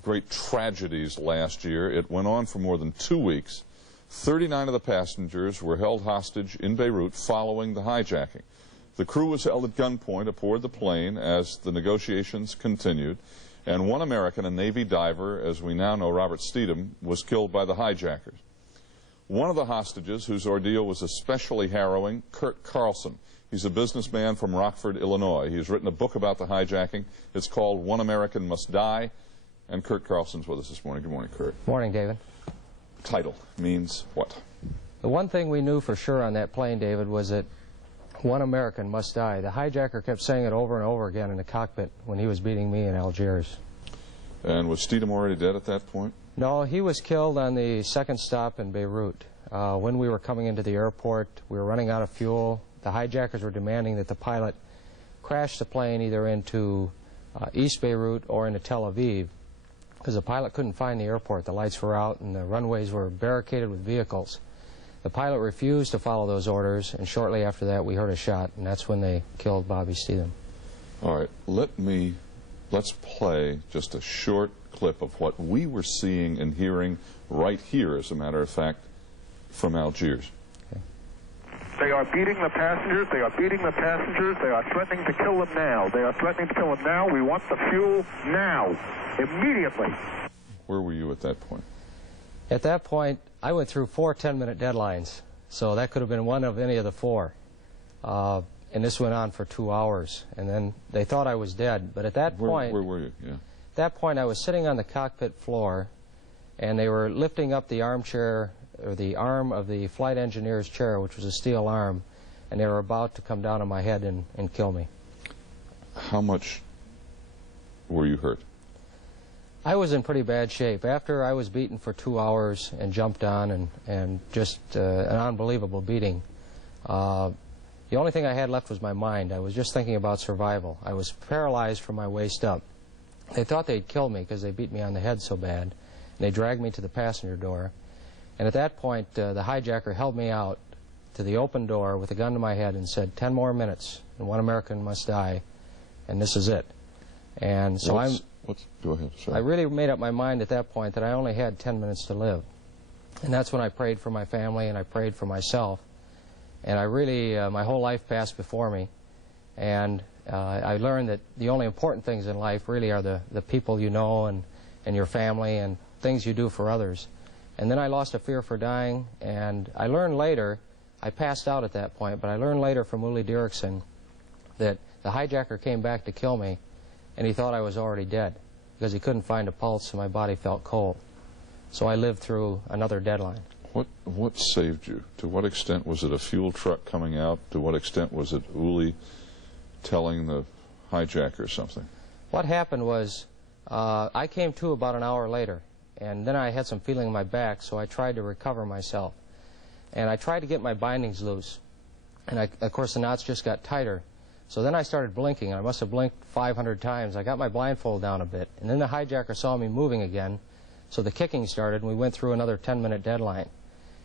great tragedies last year. It went on for more than 2 weeks. 39 of the passengers were held hostage in Beirut following the hijacking. The crew was held at gunpoint aboard the plane as the negotiations continued, and one American, a Navy diver, as we now know, Robert Steedham, was killed by the hijackers. One of the hostages, whose ordeal was especially harrowing, Kurt Carlson. He's a businessman from Rockford, Illinois. He's written a book about the hijacking. It's called One American Must Die. And Kurt Carlson's with us this morning. Good morning, Kurt. Morning, David. Title means what? The one thing we knew for sure on that plane, David, was that one American must die. The hijacker kept saying it over and over again in the cockpit when he was beating me in Algiers. And was Steedham already dead at that point? No, he was killed on the second stop in Beirut. When we were coming into the airport, we were running out of fuel. The hijackers were demanding that the pilot crash the plane either into East Beirut or into Tel Aviv, because the pilot couldn't find the airport. The lights were out and the runways were barricaded with vehicles. The pilot refused to follow those orders, and shortly after that we heard a shot, and that's when they killed Bobby Steedham. All right, let's play just a short clip of what we were seeing and hearing right here, as a matter of fact, from Algiers. They are beating the passengers. They are beating the passengers. They are threatening to kill them now. They are threatening to kill them now. We want the fuel now, immediately. Where were you at that point? At that point, I went through 4 10-minute deadlines, so that could have been one of any of the 4. And this went on for 2 hours, and then they thought I was dead. But at that point... Where were you? Yeah. At that point, I was sitting on the cockpit floor, and they were lifting up the armchair, or the arm of the flight engineer's chair, which was a steel arm, and they were about to come down on my head and kill me. How much were you hurt? I was in pretty bad shape. After I was beaten for 2 hours and jumped on and just an unbelievable beating, the only thing I had left was my mind. I was just thinking about survival. I was paralyzed from my waist up. They thought they'd kill me because they beat me on the head so bad, and they dragged me to the passenger door. And at that point, the hijacker held me out to the open door with a gun to my head and said, 10 more minutes, and one American must die, and this is it. And so go ahead, sorry. I really made up my mind at that point that I only had 10 minutes to live. And that's when I prayed for my family and I prayed for myself. And I really, my whole life passed before me. And I learned that the only important things in life really are the people you know and your family and things you do for others. And then I lost a fear for dying, and I learned later, I passed out at that point, but I learned later from Uli Dirickson that the hijacker came back to kill me, and he thought I was already dead because he couldn't find a pulse and my body felt cold. So I lived through another deadline. What saved you? To what extent was it a fuel truck coming out? To what extent was it Uli telling the hijacker something? What happened was I came to about an hour later. And then I had some feeling in my back, so I tried to recover myself. And I tried to get my bindings loose. And of course, the knots just got tighter. So then I started blinking. I must have blinked 500 times. I got my blindfold down a bit. And then the hijacker saw me moving again, so the kicking started, and we went through another 10-minute deadline.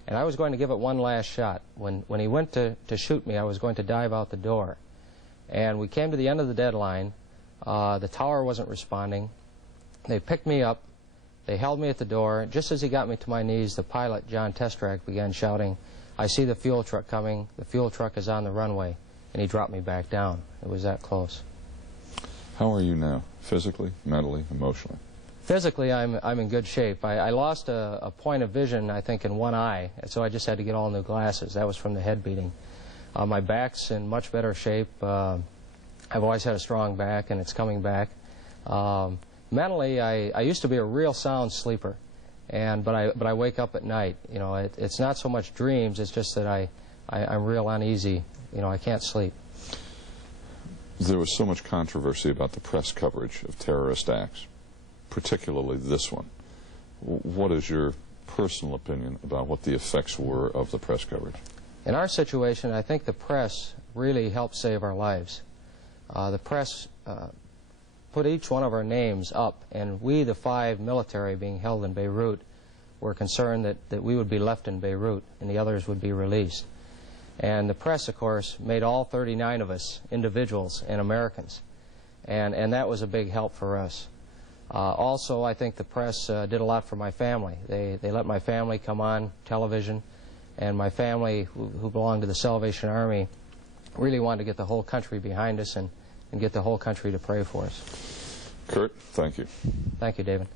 And I was going to give it one last shot. When he went to shoot me, I was going to dive out the door. And we came to the end of the deadline. The tower wasn't responding. They picked me up. They held me at the door. Just as he got me to my knees, the pilot, John Testrak, began shouting, "I see the fuel truck coming. The fuel truck is on the runway." And he dropped me back down. It was that close. How are you now, physically, mentally, emotionally? Physically, I'm in good shape. I lost a point of vision, I think, in one eye, so I just had to get all new glasses. That was from the head beating. My back's in much better shape. I've always had a strong back, and it's coming back. Mentally, I used to be a real sound sleeper, but I wake up at night. You know, it's not so much dreams, it's just that I'm real uneasy. You know, I can't sleep. There was so much controversy about the press coverage of terrorist acts, particularly this one. What is your personal opinion about what the effects were of the press coverage? In our situation, I think the press really helped save our lives. The press put each one of our names up, and we, the 5 military being held in Beirut, were concerned that we would be left in Beirut and the others would be released. And the press, of course, made all 39 of us individuals and Americans, and that was a big help for us. Also, I think the press did a lot for my family. They let my family come on television, and my family, who belonged to the Salvation Army, really wanted to get the whole country behind us and get the whole country to pray for us. Kurt, thank you. Thank you, David.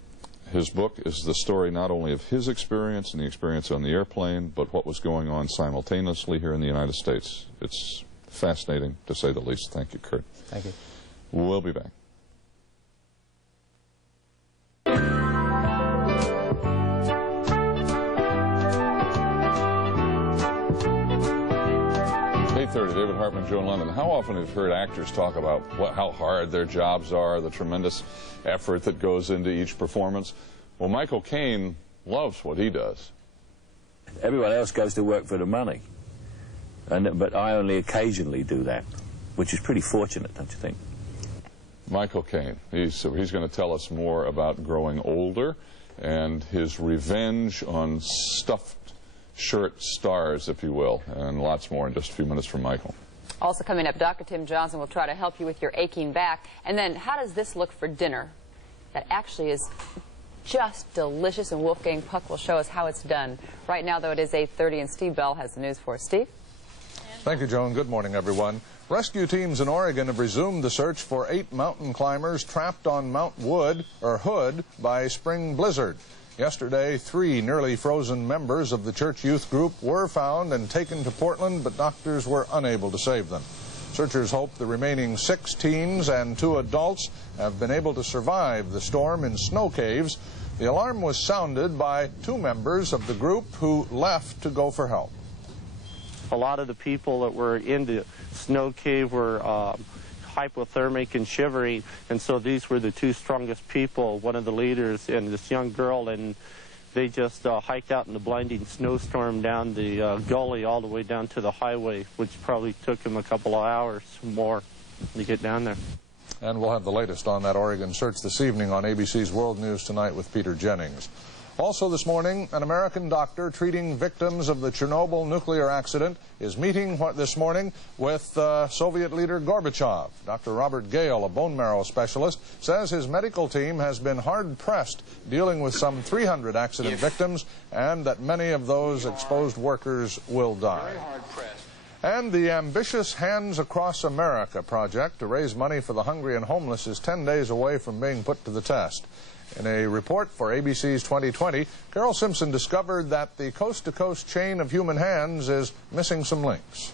His book is the story not only of his experience and the experience on the airplane, but what was going on simultaneously here in the United States. It's fascinating, to say the least. Thank you, Kurt. Thank you. We'll be back. 8:30, David Hartman, Joan Lunden. How often have you heard actors talk about how hard their jobs are, the tremendous effort that goes into each performance? Well, Michael Kane loves what he does. Everyone else goes to work for the money, but I only occasionally do that, which is pretty fortunate, don't you think? Michael Kane, he's going to tell us more about growing older and his revenge on stuffed shirt stars, if you will, and lots more in just a few minutes from Michael. Also coming up, Dr. Tim Johnson will try to help you with your aching back. And then, how does this look for dinner? That actually is just delicious, and Wolfgang Puck will show us how it's done. Right now, though, it is 8:30, and Steve Bell has the news for us. Steve? Thank you, Joan. Good morning, everyone. Rescue teams in Oregon have resumed the search for 8 mountain climbers trapped on Mount Hood by spring blizzard. Yesterday, 3 nearly frozen members of the church youth group were found and taken to Portland, but doctors were unable to save them. Searchers hope the remaining 6 teens and 2 adults have been able to survive the storm in snow caves. The alarm was sounded by 2 members of the group who left to go for help. A lot of the people that were in the snow cave were hypothermic and shivering, and so these were the 2 strongest people, one of the leaders and this young girl, and they just hiked out in the blinding snowstorm down the gully all the way down to the highway, which probably took them a couple of hours more to get down there. And we'll have the latest on that Oregon search this evening on ABC's World News Tonight with Peter Jennings. Also this morning, an American doctor treating victims of the Chernobyl nuclear accident is meeting this morning with Soviet leader Gorbachev. Dr. Robert Gale, a bone marrow specialist, says his medical team has been hard-pressed dealing with some 300 accident victims, and that many of those exposed workers will die. And the ambitious Hands Across America project to raise money for the hungry and homeless is 10 days away from being put to the test. In a report for ABC's 2020, Carol Simpson discovered that the coast-to-coast chain of human hands is missing some links.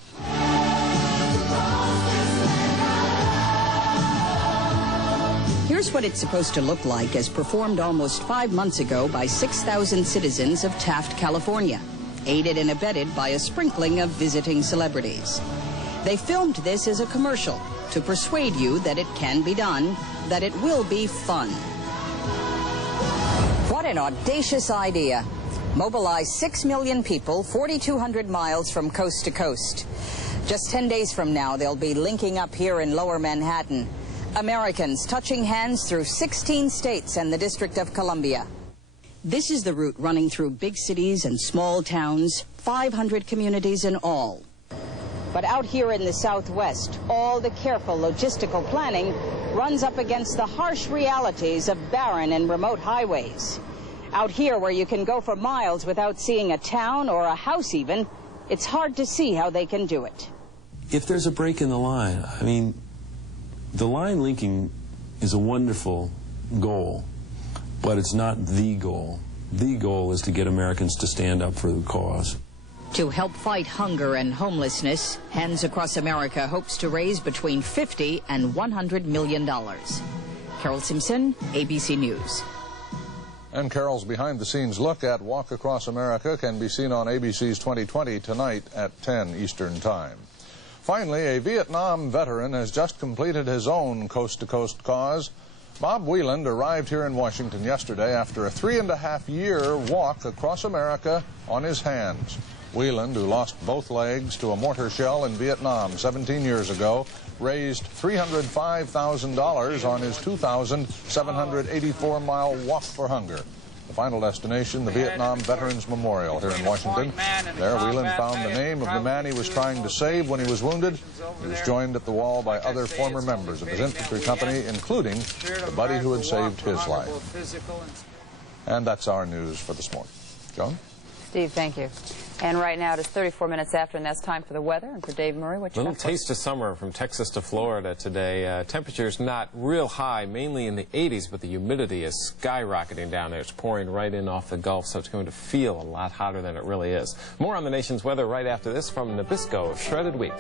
Here's what it's supposed to look like as performed almost 5 months ago by 6,000 citizens of Taft, California, aided and abetted by a sprinkling of visiting celebrities. They filmed this as a commercial to persuade you that it can be done, that it will be fun. What an audacious idea. Mobilize 6 million people 4,200 miles from coast to coast. Just 10 days from now, they'll be linking up here in Lower Manhattan. Americans touching hands through 16 states and the District of Columbia. This is the route running through big cities and small towns, 500 communities in all. But out here in the Southwest, all the careful logistical planning runs up against the harsh realities of barren and remote highways. Out here, where you can go for miles without seeing a town or a house even, it's hard to see how they can do it. If there's a break in the line, I mean, the line linking is a wonderful goal, but it's not the goal. The goal is to get Americans to stand up for the cause. To help fight hunger and homelessness, Hands Across America hopes to raise between $50 and $100 million. Carol Simpson, ABC News. And Carol's behind-the-scenes look at Walk Across America can be seen on ABC's 2020 tonight at 10 Eastern Time. Finally, a Vietnam veteran has just completed his own coast-to-coast cause. Bob Wieland arrived here in Washington yesterday after a 3.5-year walk across America on his hands. Wieland, who lost both legs to a mortar shell in Vietnam 17 years ago, raised $305,000 on his 2,784-mile walk for hunger. The final destination, the Vietnam Veterans Memorial here in Washington. There, Wieland found the name of the man he was trying to save when he was wounded. He was joined at the wall by other former members of his infantry company, including the buddy who had saved his life. And that's our news for this morning. Joan? Steve, thank you. And right now it is 34 minutes after, and that's time for the weather. And for Dave Murray, what you got? Little taste of summer from Texas to Florida today. Temperatures not real high, mainly in the 80s, but the humidity is skyrocketing down there. It's pouring right in off the Gulf, so it's going to feel a lot hotter than it really is. More on the nation's weather right after this from Nabisco Shredded Wheat.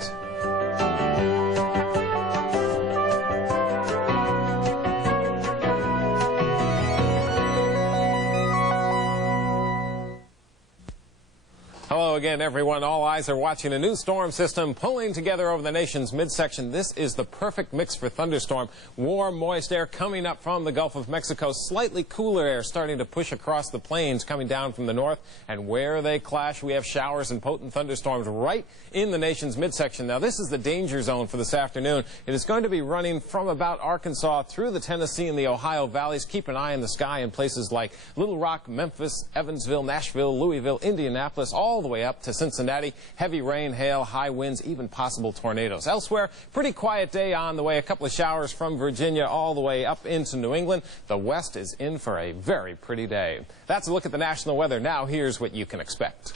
'Hello again, everyone. All eyes are watching a new storm system pulling together over the nation's midsection. This is the perfect mix for thunderstorm. Warm, moist air coming up from the Gulf of Mexico. Slightly cooler air starting to push across the plains coming down from the north. And where they clash, we have showers and potent thunderstorms right in the nation's midsection. Now, this is the danger zone for this afternoon. It is going to be running from about Arkansas through the Tennessee and the Ohio valleys. Keep an eye on the sky in places like Little Rock, Memphis, Evansville, Nashville, Louisville, Indianapolis, all the way up to Cincinnati. Heavy rain, hail, high winds, even possible tornadoes. Elsewhere, pretty quiet day on the way. A couple of showers from Virginia all the way up into New England. The West is in for a very pretty day. That's a look at the national weather. Now, here's what you can expect.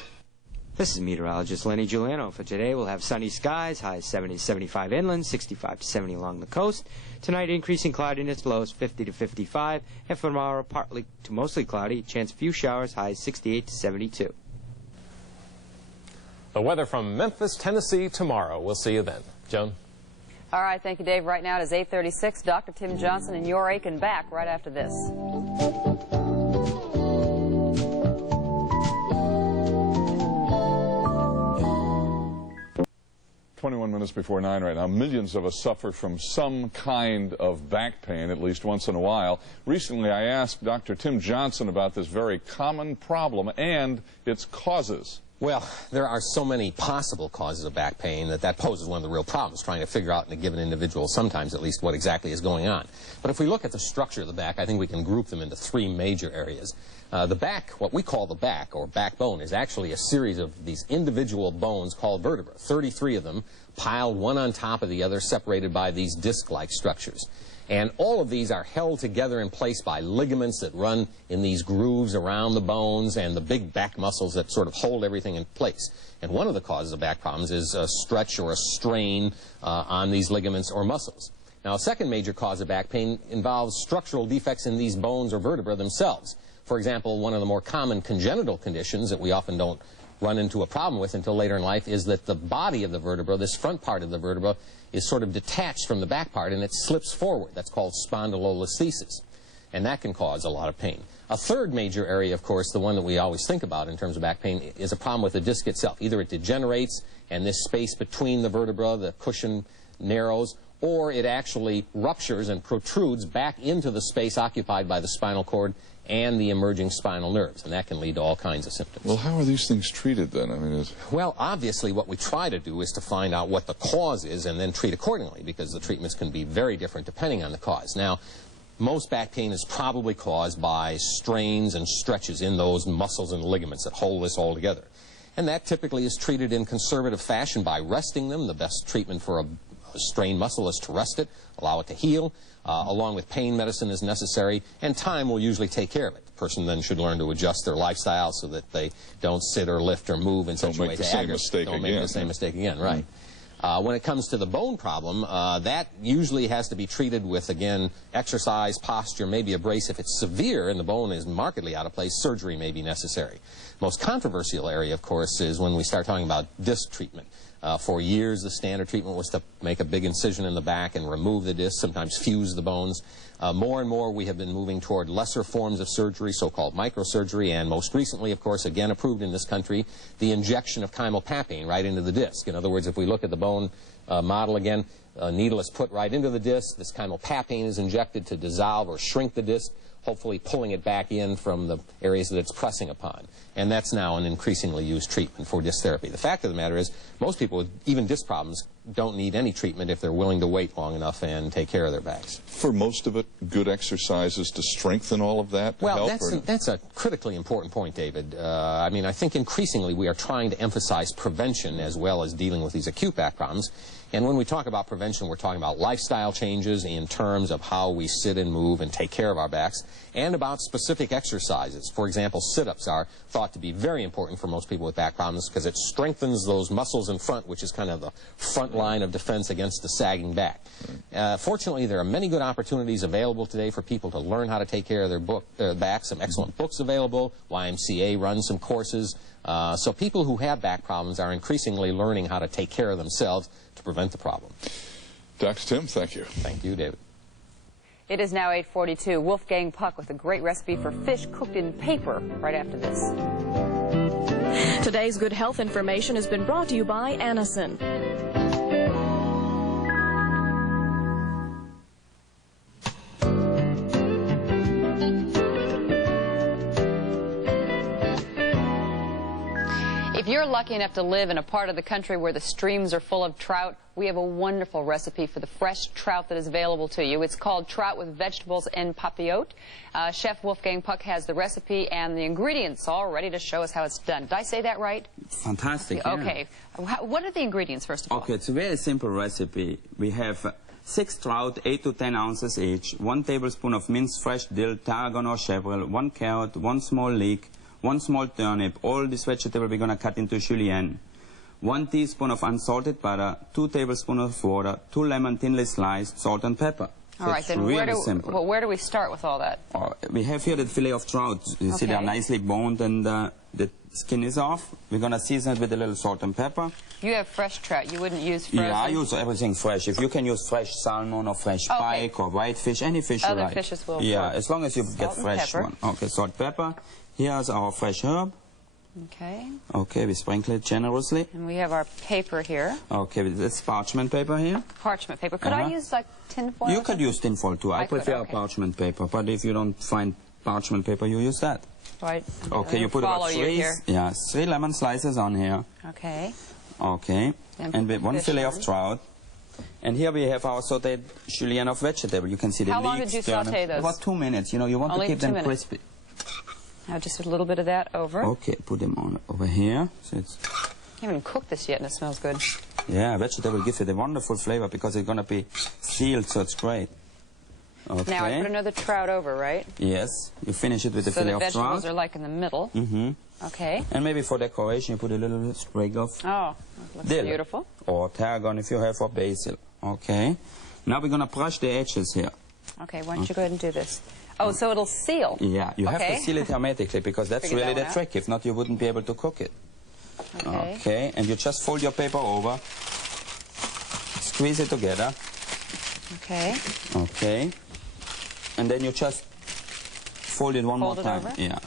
This is meteorologist Lenny Giuliano. For today, we'll have sunny skies, highs 70 to 75 inland, 65 to 70 along the coast. Tonight, increasing cloudiness, lows 50 to 55. And for tomorrow, partly to mostly cloudy, chance of few showers, highs 68 to 72. The weather from Memphis, Tennessee tomorrow. We'll see you then. Joan? All right, thank you, Dave. Right now it is 8:36. Dr. Tim Johnson and Your Aiken back right after this. 21 minutes before 9 right now. Millions of us suffer from some kind of back pain at least once in a while. Recently, I asked Dr. Tim Johnson about this very common problem and its causes. Well, there are so many possible causes of back pain that poses one of the real problems, trying to figure out in a given individual, sometimes at least, what exactly is going on. But if we look at the structure of the back, I think we can group them into three major areas. The back, what we call the back, or backbone, is actually a series of these individual bones called vertebrae, 33 of them, piled one on top of the other, separated by these disc-like structures. And all of these are held together in place by ligaments that run in these grooves around the bones and the big back muscles that sort of hold everything in place. And one of the causes of back problems is a stretch or a strain on these ligaments or muscles. Now, a second major cause of back pain involves structural defects in these bones or vertebrae themselves. For example, one of the more common congenital conditions that we often don't run into a problem with until later in life is that the body of the vertebra, this front part of the vertebra, is sort of detached from the back part and it slips forward. That's called spondylolisthesis. And that can cause a lot of pain. A third major area, of course, the one that we always think about in terms of back pain, is a problem with the disc itself. Either it degenerates and this space between the vertebra, the cushion, narrows, or it actually ruptures and protrudes back into the space occupied by the spinal cord and the emerging spinal nerves, and that can lead to all kinds of symptoms. Well, how are these things treated then? I mean, well, obviously what we try to do is to find out what the cause is and then treat accordingly, because the treatments can be very different depending on the cause. Now, most back pain is probably caused by strains and stretches in those muscles and ligaments that hold this all together. And that typically is treated in conservative fashion by resting them. The best treatment for a strained muscle is to rest it, allow it to heal. Along with pain medicine is necessary, and time will usually take care of it. The person then should learn to adjust their lifestyle so that they don't sit or lift or move in such a way to aggravate. Don't make the same mistake again, right. When it comes to the bone problem, that usually has to be treated with, again, exercise, posture, maybe a brace. If it's severe and the bone is markedly out of place, surgery may be necessary. Most controversial area, of course, is when we start talking about disc treatment. For years, the standard treatment was to make a big incision in the back and remove the disc, sometimes fuse the bones. More and more, we have been moving toward lesser forms of surgery, so-called microsurgery, and most recently, of course, again approved in this country, the injection of chymopapine right into the disc. In other words, if we look at the bone model again, a needle is put right into the disc. This chymopapine is injected to dissolve or shrink the disc, hopefully pulling it back in from the areas that it's pressing upon. And that's now an increasingly used treatment for disc therapy. The fact of the matter is, most people with even disc problems don't need any treatment if they're willing to wait long enough and take care of their backs. For most of it, good exercises to strengthen all of that? Well, that's a critically important point, David. I mean, I think increasingly we are trying to emphasize prevention as well as dealing with these acute back problems. And when we talk about prevention, we're talking about lifestyle changes in terms of how we sit and move and take care of our backs, and about specific exercises. For example, sit-ups are thought to be very important for most people with back problems because it strengthens those muscles in front, which is kind of the front line of defense against the sagging back. Fortunately, there are many good opportunities available today for people to learn how to take care of their back. Some excellent books available. YMCA runs some courses. So people who have back problems are increasingly learning how to take care of themselves to prevent the problem. Dr. Tim, thank you. Thank you, David. It is now 8:42. Wolfgang Puck with a great recipe for fish cooked in paper right after this. Today's good health information has been brought to you by Anacin. If you're lucky enough to live in a part of the country where the streams are full of trout, we have a wonderful recipe for the fresh trout that is available to you. It's called trout with vegetables and papillote. Chef Wolfgang Puck has the recipe and the ingredients all ready to show us how it's done. Did I say that right? Fantastic. Okay. Yeah. What are the ingredients, first of all? Okay, it's a very simple recipe. We have 6 trout, 8 to 10 ounces each, 1 tablespoon of minced fresh dill, tarragon or chervil, 1 carrot, 1 small leek, 1 small turnip. All this vegetable we're going to cut into julienne. 1 teaspoon of unsalted butter, 2 tablespoons of water, 2 lemon thinly sliced, salt and pepper. All right, then where do we start with all that? We have here the fillet of trout. You see they're nicely boned and the skin is off. We're going to season it with a little salt and pepper. You have fresh trout. You wouldn't use frozen? Yeah, I use everything fresh. If you can use fresh salmon or fresh pike or whitefish, any fish you like. Other fishes will Yeah, as long as you get fresh one. Okay, salt, pepper. Here's our fresh herb. Okay. Okay, we sprinkle it generously. And we have our paper here. Okay, this parchment paper here. Parchment paper. Could I use like tin foil? You could use tin foil too. I prefer parchment paper, but if you don't find parchment paper, you use that. Right. Okay, you put about 3 lemon slices on here. Okay. Okay. And with 1 fillet of trout. And here we have our sauteed julienne of vegetable. You can see the leeks. How long did you saute those? About 2 minutes. You know, you want to keep them crispy. Now just a little bit of that over. Okay, put them on over here. So it's I haven't cooked this yet and it smells good. Yeah, vegetable gives it a wonderful flavor because it's going to be sealed, so it's great. Okay. Now I put another trout over, right? Yes. You finish it with a fillet of trout. So the vegetables are like in the middle. Mm-hmm. Okay. And maybe for decoration you put a little sprig of looks dill. Beautiful. Or tarragon if you have, or basil. Okay. Now we're going to brush the edges here. Okay, why don't you go ahead and do this? Oh, so it'll seal. Yeah, you have to seal it hermetically because that's really the trick. If not, you wouldn't be able to cook it. Okay, and you just fold your paper over, squeeze it together. Okay. Okay. And then you just fold it one more time. Over? Yeah.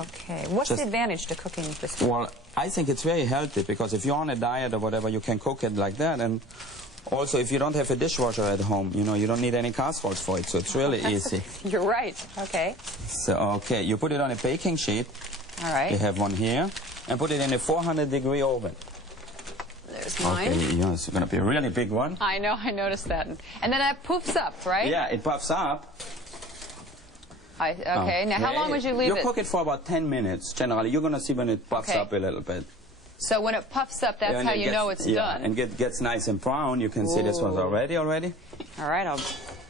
Okay. What's the advantage to cooking this way? Well, I think it's very healthy because if you're on a diet or whatever, you can cook it like that. And also, if you don't have a dishwasher at home, you know, you don't need any casseroles for it, so it's really easy. You're right. Okay. So, okay, you put it on a baking sheet. All right. You have one here. And put it in a 400-degree oven. There's mine. Okay, yeah, it's going to be a really big one. I know, I noticed that. And then that poofs up, right? Yeah, it puffs up. Okay, now how long would you leave it? You cook it for about 10 minutes, generally. You're going to see when it puffs up a little bit. So when it puffs up, that's how you know it's done. And gets nice and brown. You can see this one's already. All right, I'll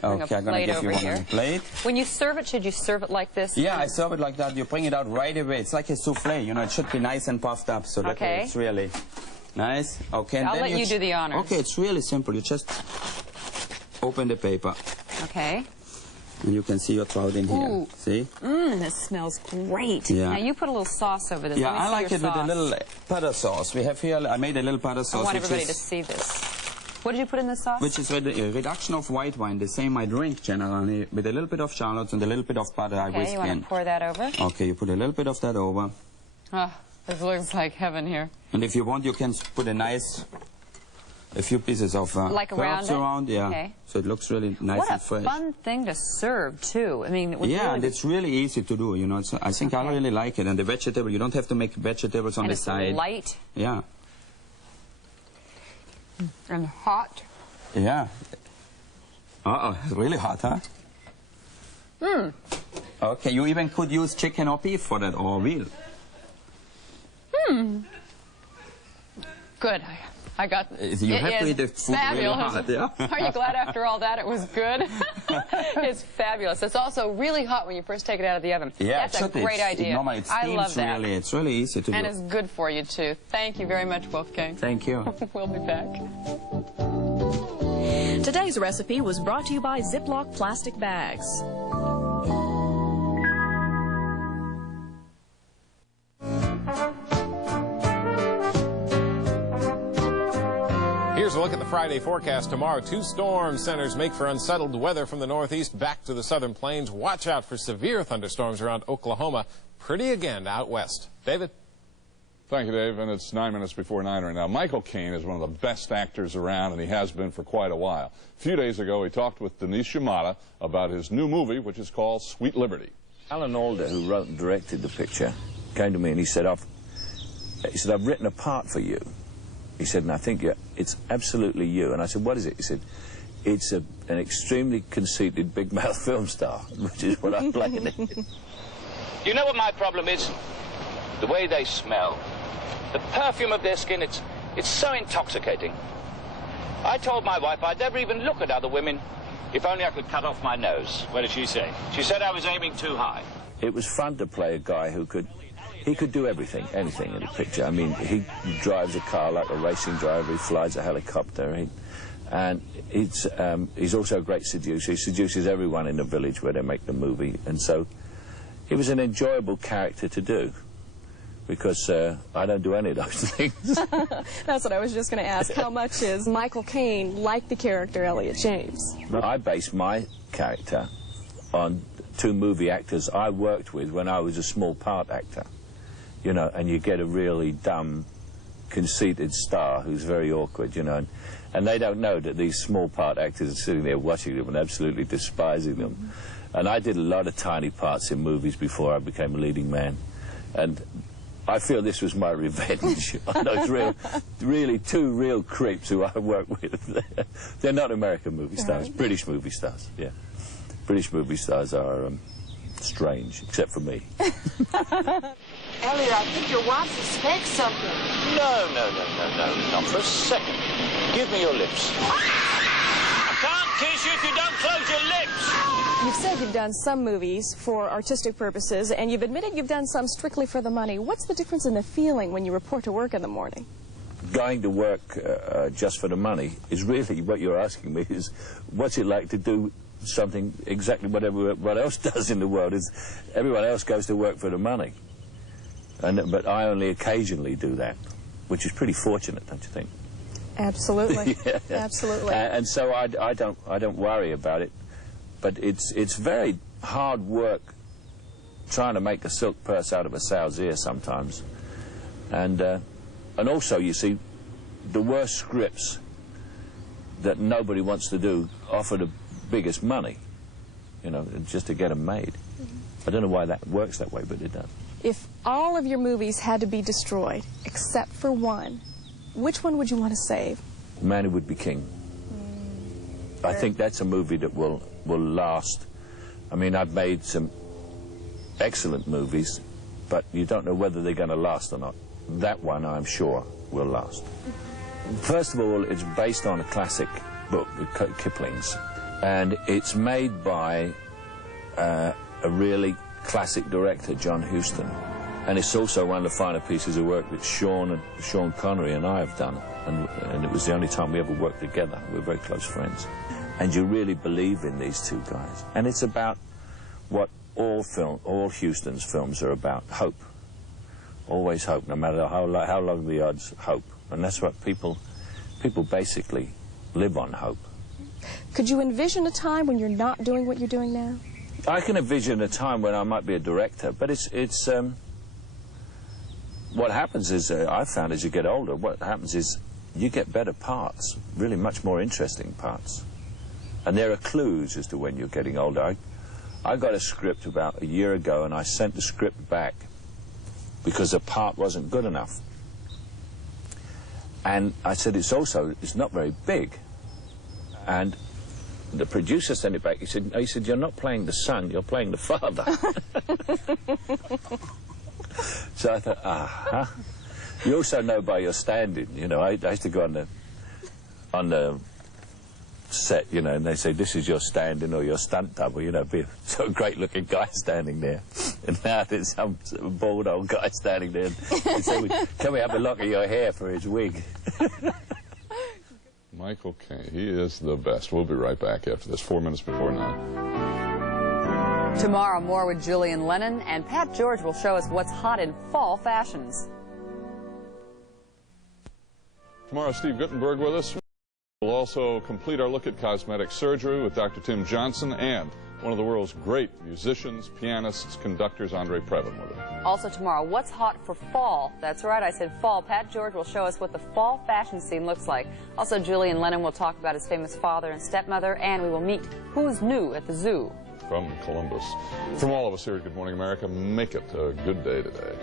bring a plate over here. Plate. When you serve it, should you serve it like this? Yeah, I serve it like that. You bring it out right away. It's like a souffle. You know, it should be nice and puffed up so that it's really nice. Okay. And I'll then let you do the honors. Okay, it's really simple. You just open the paper. Okay. And you can see your trout in here. Ooh. See? This smells great. Yeah. Now, you put a little sauce over this. Yeah, Let me I see like your it with a sauce. little butter sauce. We have here, I made a little butter sauce. I want which everybody is, to see this. What did you put in the sauce? Which is a reduction of white wine, the same I drink generally, with a little bit of shallots and a little bit of butter I Okay, whisk you want in. to pour that over? Okay, you put a little bit of that over. Oh, this looks like heaven here. And if you want, you can put a few pieces of Like herbs around, yeah. Okay. So it looks really nice What a and fresh. fun thing to serve, too. I mean, it would Yeah, really and it's really easy to do, you know. So I think I really like it. And the vegetable, you don't have to make vegetables on and the it's side. light Yeah. and hot. Yeah. Uh-oh, it's really hot, huh? Okay, you even could use chicken or beef for that, or veal. Good. I got You have to eat the food really hot, yeah. Are you glad after all that it was good? It's fabulous. It's also really hot when you first take it out of the oven. Yeah, That's a great idea. Normally it I steams love that. really. It's really easy to And do. it's good for you, too. Thank you very much, Wolfgang. Thank you. We'll be back. Today's recipe was brought to you by Ziploc plastic bags. Here's a look at the Friday forecast tomorrow. 2 storm centers make for unsettled weather from the northeast back to the southern plains. Watch out for severe thunderstorms around Oklahoma. Pretty again out west. David? Thank you, Dave. And it's 9 minutes before 9 right now. Michael Kane is one of the best actors around, and he has been for quite a while. A few days ago, he talked with Denise Shimada about his new movie, which is called Sweet Liberty. Alan Alda, who wrote and directed the picture, came to me and he said, I've written a part for you. He said, and I think it's absolutely you. And I said, what is it? He said, it's an extremely conceited big mouth film star, which is what I'm playing in. You know what my problem is? The way they smell. The perfume of their skin, it's so intoxicating. I told my wife I'd never even look at other women if only I could cut off my nose. What did she say? She said I was aiming too high. It was fun to play a guy who could do everything, anything in a picture. I mean, he drives a car like a racing driver, he flies a helicopter, and he's also a great seducer. He seduces everyone in the village where they make the movie, and so he was an enjoyable character to do, because I don't do any of those things. That's what I was just going to ask. How much is Michael Caine like the character Elliot James? I based my character on 2 movie actors I worked with when I was a small part actor. You know, and you get a really dumb, conceited star who's very awkward, you know, and they don't know that these small part actors are sitting there watching them and absolutely despising them. And I did a lot of tiny parts in movies before I became a leading man, and I feel this was my revenge on those really 2 real creeps who I work with. They're not American movie stars, British movie stars, yeah. British movie stars are strange, except for me. Elliot, I think your wife suspects something. No, not for a second. Give me your lips. I can't kiss you if you don't close your lips. You've said you've done some movies for artistic purposes, and you've admitted you've done some strictly for the money. What's the difference in the feeling when you report to work in the morning? Going to work just for the money is really what you're asking me is, what's it like to do something exactly what everyone else does in the world? Is everyone else goes to work for the money, but I only occasionally do that, which is pretty fortunate, don't you think? Absolutely. Yeah. Absolutely. And so I don't worry about it, but it's very hard work trying to make a silk purse out of a sow's ear sometimes, and also, you see, the worst scripts that nobody wants to do offer the biggest money, you know, just to get them made. I don't know why that works that way, but it does. If all of your movies had to be destroyed, except for one, which one would you want to save? Man Who Would Be King. I think that's a movie that will last. I mean, I've made some excellent movies, but you don't know whether they're going to last or not. That one, I'm sure, will last. First of all, it's based on a classic book, Kipling's, and it's made by a really classic director, John Huston. And it's also one of the finer pieces of work that Sean Connery and I have done, and it was the only time we ever worked together. We're very close friends. and you really believe in these two guys. And it's about what all Huston's films are about, hope. Always hope, no matter how long the odds, hope. And that's what people basically live on, hope. Could you envision a time when you're not doing what you're doing now? I can envision a time when I might be a director, but it's what happens is, I've found as you get older, what happens is you get better parts, really much more interesting parts. And there are clues as to when you're getting older. I got a script about a year ago, and I sent the script back because the part wasn't good enough. And I said, it's not very big. And the producer sent it back. He said, you're not playing the son, you're playing the father. So I thought, You also know by your standing, you know. I used to go on the set, you know, and they say, this is your stand-in or your stunt double, you know, be a sort of great-looking guy standing there. And now there's some sort of bald old guy standing there and say, can we have a lock of your hair for his wig? Michael Kane, he is the best. We'll be right back after this, 4 minutes before 9. Tomorrow, more with Julian Lennon, and Pat George will show us what's hot in fall fashions. Tomorrow, Steve Guttenberg with us. We'll also complete our look at cosmetic surgery with Dr. Tim Johnson and one of the world's great musicians, pianists, conductors, Andre Previn with him. Also tomorrow, what's hot for fall? That's right, I said fall. Pat George will show us what the fall fashion scene looks like. Also, Julian Lennon will talk about his famous father and stepmother, and we will meet who's new at the zoo. From Columbus. From all of us here at Good Morning America, make it a good day today.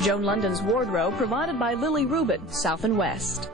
Joan Lunden's wardrobe provided by Lily Rubin, South and West.